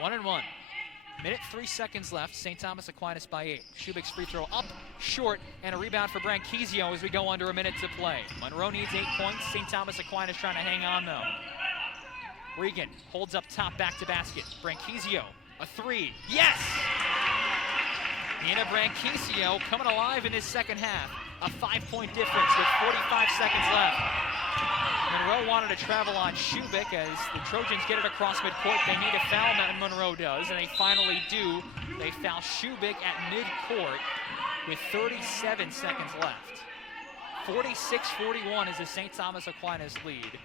One and one. Minute 3 seconds left. St. Thomas Aquinas by 8. Shubik's free throw up, short, and a rebound for Branquizio as we go under a minute to play. Monroe needs 8 points. St. Thomas Aquinas trying to hang on though. Regan holds up top, back to basket. Branquizio, a 3. Yes! Nina Branquizio coming alive in this second half. A 5-point difference with 45 seconds left. Monroe wanted to travel on Shubik as the Trojans get it across midcourt. They need a foul, and Monroe does, and they finally do. They foul Shubik at midcourt with 37 seconds left. 46-41 is the St. Thomas Aquinas lead.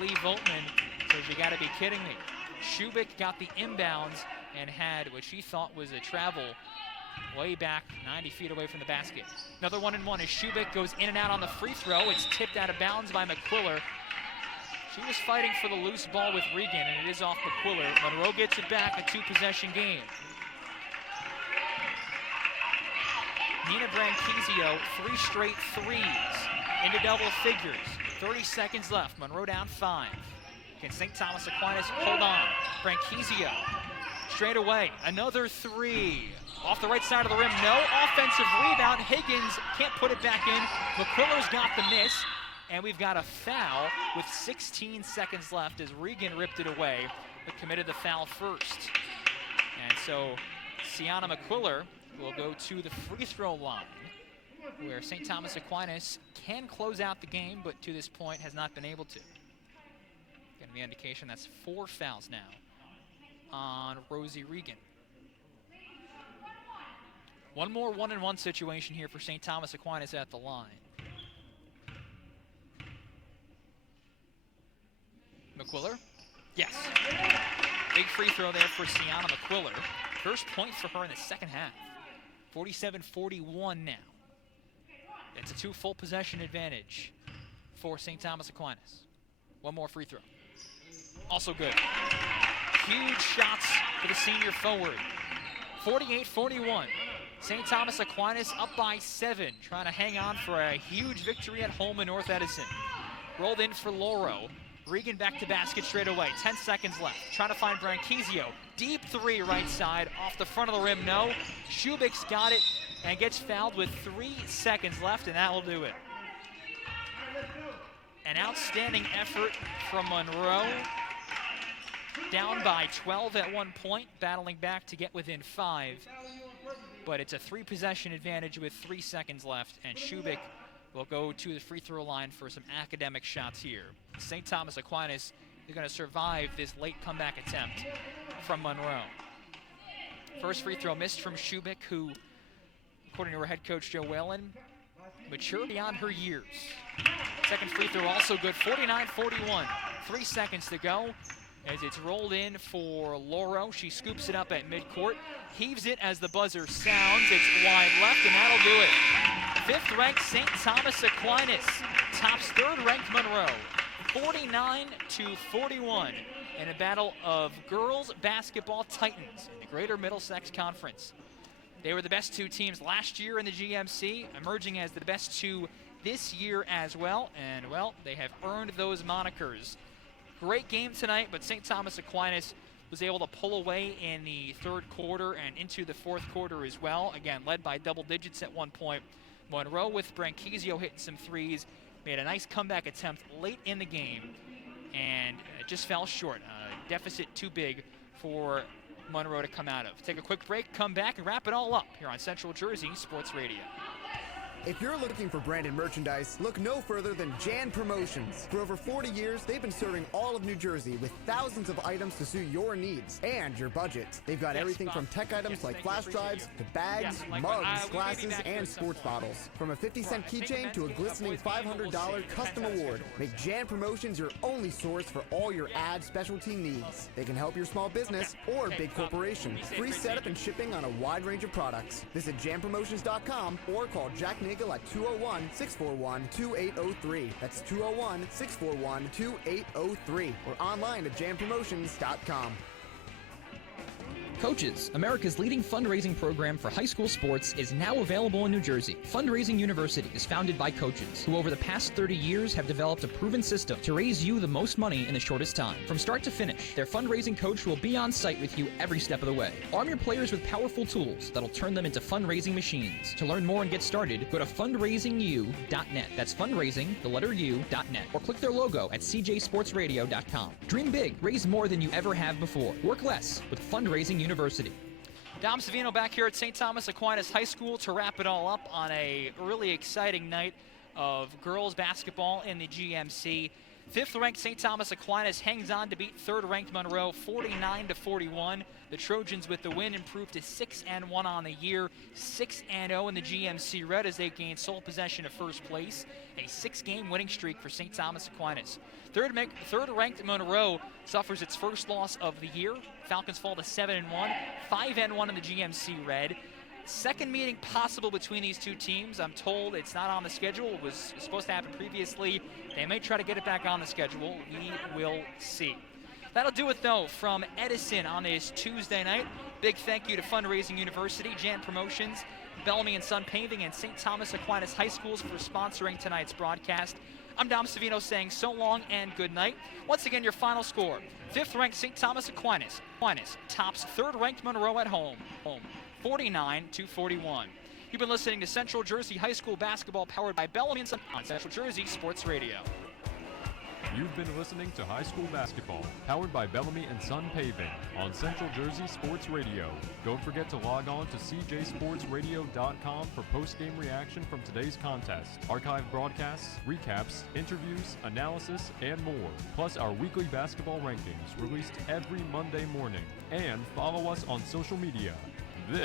Lee Voltman says, you gotta be kidding me. Shubik got the inbounds and had what she thought was a travel way back 90 feet away from the basket. Another 1 and 1 as Shubik goes in and out on the free throw. It's tipped out of bounds by McQuiller. She was fighting for the loose ball with Regan, and it is off McQuiller. Monroe gets it back, a 2-possession game. Nina Branquizio, 3 straight threes into double figures. 30 seconds left, Monroe down 5. Can St. Thomas Aquinas hold on? Branquizio, straight away, another 3. Off the right side of the rim, no offensive rebound. Higgins can't put it back in. McQuiller's got the miss. And we've got a foul with 16 seconds left as Regan ripped it away, but committed the foul first. And so Sienna McQuiller will go to the free throw line, where St. Thomas Aquinas can close out the game, but to this point has not been able to. Getting the indication that's 4 fouls now on Rosie Regan. One more 1-and-1 situation here for St. Thomas Aquinas at the line. McQuiller? Yes. Big free throw there for Sienna McQuiller. First point for her in the second half. 47-41 now. It's a 2 full possession advantage for St. Thomas Aquinas. One more free throw. Also good. Huge shots for the senior forward. 48-41. St. Thomas Aquinas up by 7, trying to hang on for a huge victory at home in North Edison. Rolled in for Lauro. Regan back to basket straight away. 10 seconds left. Trying to find Branquizio. Deep 3 right side. Off the front of the rim, no. Shubik's got it and gets fouled with 3 seconds left, and that will do it. An outstanding effort from Monroe. Down by 12 at one point, battling back to get within 5. But it's a 3-possession advantage with 3 seconds left, and Shubik will go to the free throw line for some academic shots here. St. Thomas Aquinas is going to survive this late comeback attempt from Monroe. First free throw missed from Shubik, who, according to her head coach Joe Whalen, matured beyond her years. Second free throw also good, 49-41. 3 seconds to go as it's rolled in for Lauro. She scoops it up at midcourt, heaves it as the buzzer sounds. It's wide left, and that'll do it. 5th-ranked St. Thomas Aquinas tops 3rd-ranked Monroe, 49-41 in a battle of girls basketball titans in the Greater Middlesex Conference. They were the best 2 teams last year in the GMC, emerging as the best 2 this year as well, and well, they have earned those monikers Great game tonight, but St. Thomas Aquinas was able to pull away in the third quarter and into the fourth quarter as well. Again, led by double digits at one point. Monroe with Branquizio hitting some threes, made a nice comeback attempt late in the game, and just fell short. Deficit too big for Monroe to come out of. Take a quick break, come back, and wrap it all up here on Central Jersey Sports Radio. If you're looking for branded merchandise, look no further than Jan Promotions. For over 40 years, they've been serving all of New Jersey with thousands of items to suit your needs and your budget. They've got everything from tech items like flash drives to bags, mugs, glasses, and sports bottles. From a 50-cent keychain to a glistening $500 custom award, make Jan Promotions your only source for all your ad specialty needs. They can help your small business or big corporation. Free setup and shipping on a wide range of products. Visit janpromotions.com or call Jack Nagel at 201-641-2803. That's 201-641-2803. Or online at janpromotions.com. Coaches, America's leading fundraising program for high school sports, is now available in New Jersey. Fundraising University is founded by coaches who over the past 30 years have developed a proven system to raise you the most money in the shortest time. From start to finish, their fundraising coach will be on site with you every step of the way. Arm your players with powerful tools that'll turn them into fundraising machines. To learn more and get started, go to fundraisingu.net. That's fundraising, the letter U.net. Or click their logo at cjsportsradio.com. Dream big, raise more than you ever have before. Work less with Fundraising University. Dom Savino back here at St. Thomas Aquinas High School to wrap it all up on a really exciting night of girls basketball in the GMC. Fifth-ranked St. Thomas Aquinas hangs on to beat third-ranked Monroe 49-41. The Trojans with the win improved to 6-1 on the year, 6-0 in the GMC Red as they gain sole possession of first place. A 6-game winning streak for St. Thomas Aquinas. Third-ranked Monroe suffers its first loss of the year. Falcons fall to 7-1, 5-1 in the GMC Red. Second meeting possible between these two teams. I'm told it's not on the schedule. It was supposed to happen previously. They may try to get it back on the schedule. We will see. That'll do it, though, from Edison on this Tuesday night. Big thank you to Fundraising University, Jan Promotions, Bellamy and Son Paving, and St. Thomas Aquinas High Schools for sponsoring tonight's broadcast. I'm Dom Savino saying so long and good night. Once again, your final score. Fifth-ranked St. Thomas Aquinas tops third-ranked Monroe at home. 49-41. You've been listening to Central Jersey High School basketball powered by Bellamy and Son on Central Jersey Sports Radio. You've been listening to high school basketball powered by Bellamy and Son Paving on Central Jersey Sports Radio. Don't forget to log on to cjsportsradio.com for post-game reaction from today's contest, archived broadcasts, recaps, interviews, analysis, and more. Plus our weekly basketball rankings released every Monday morning. And follow us on social media. This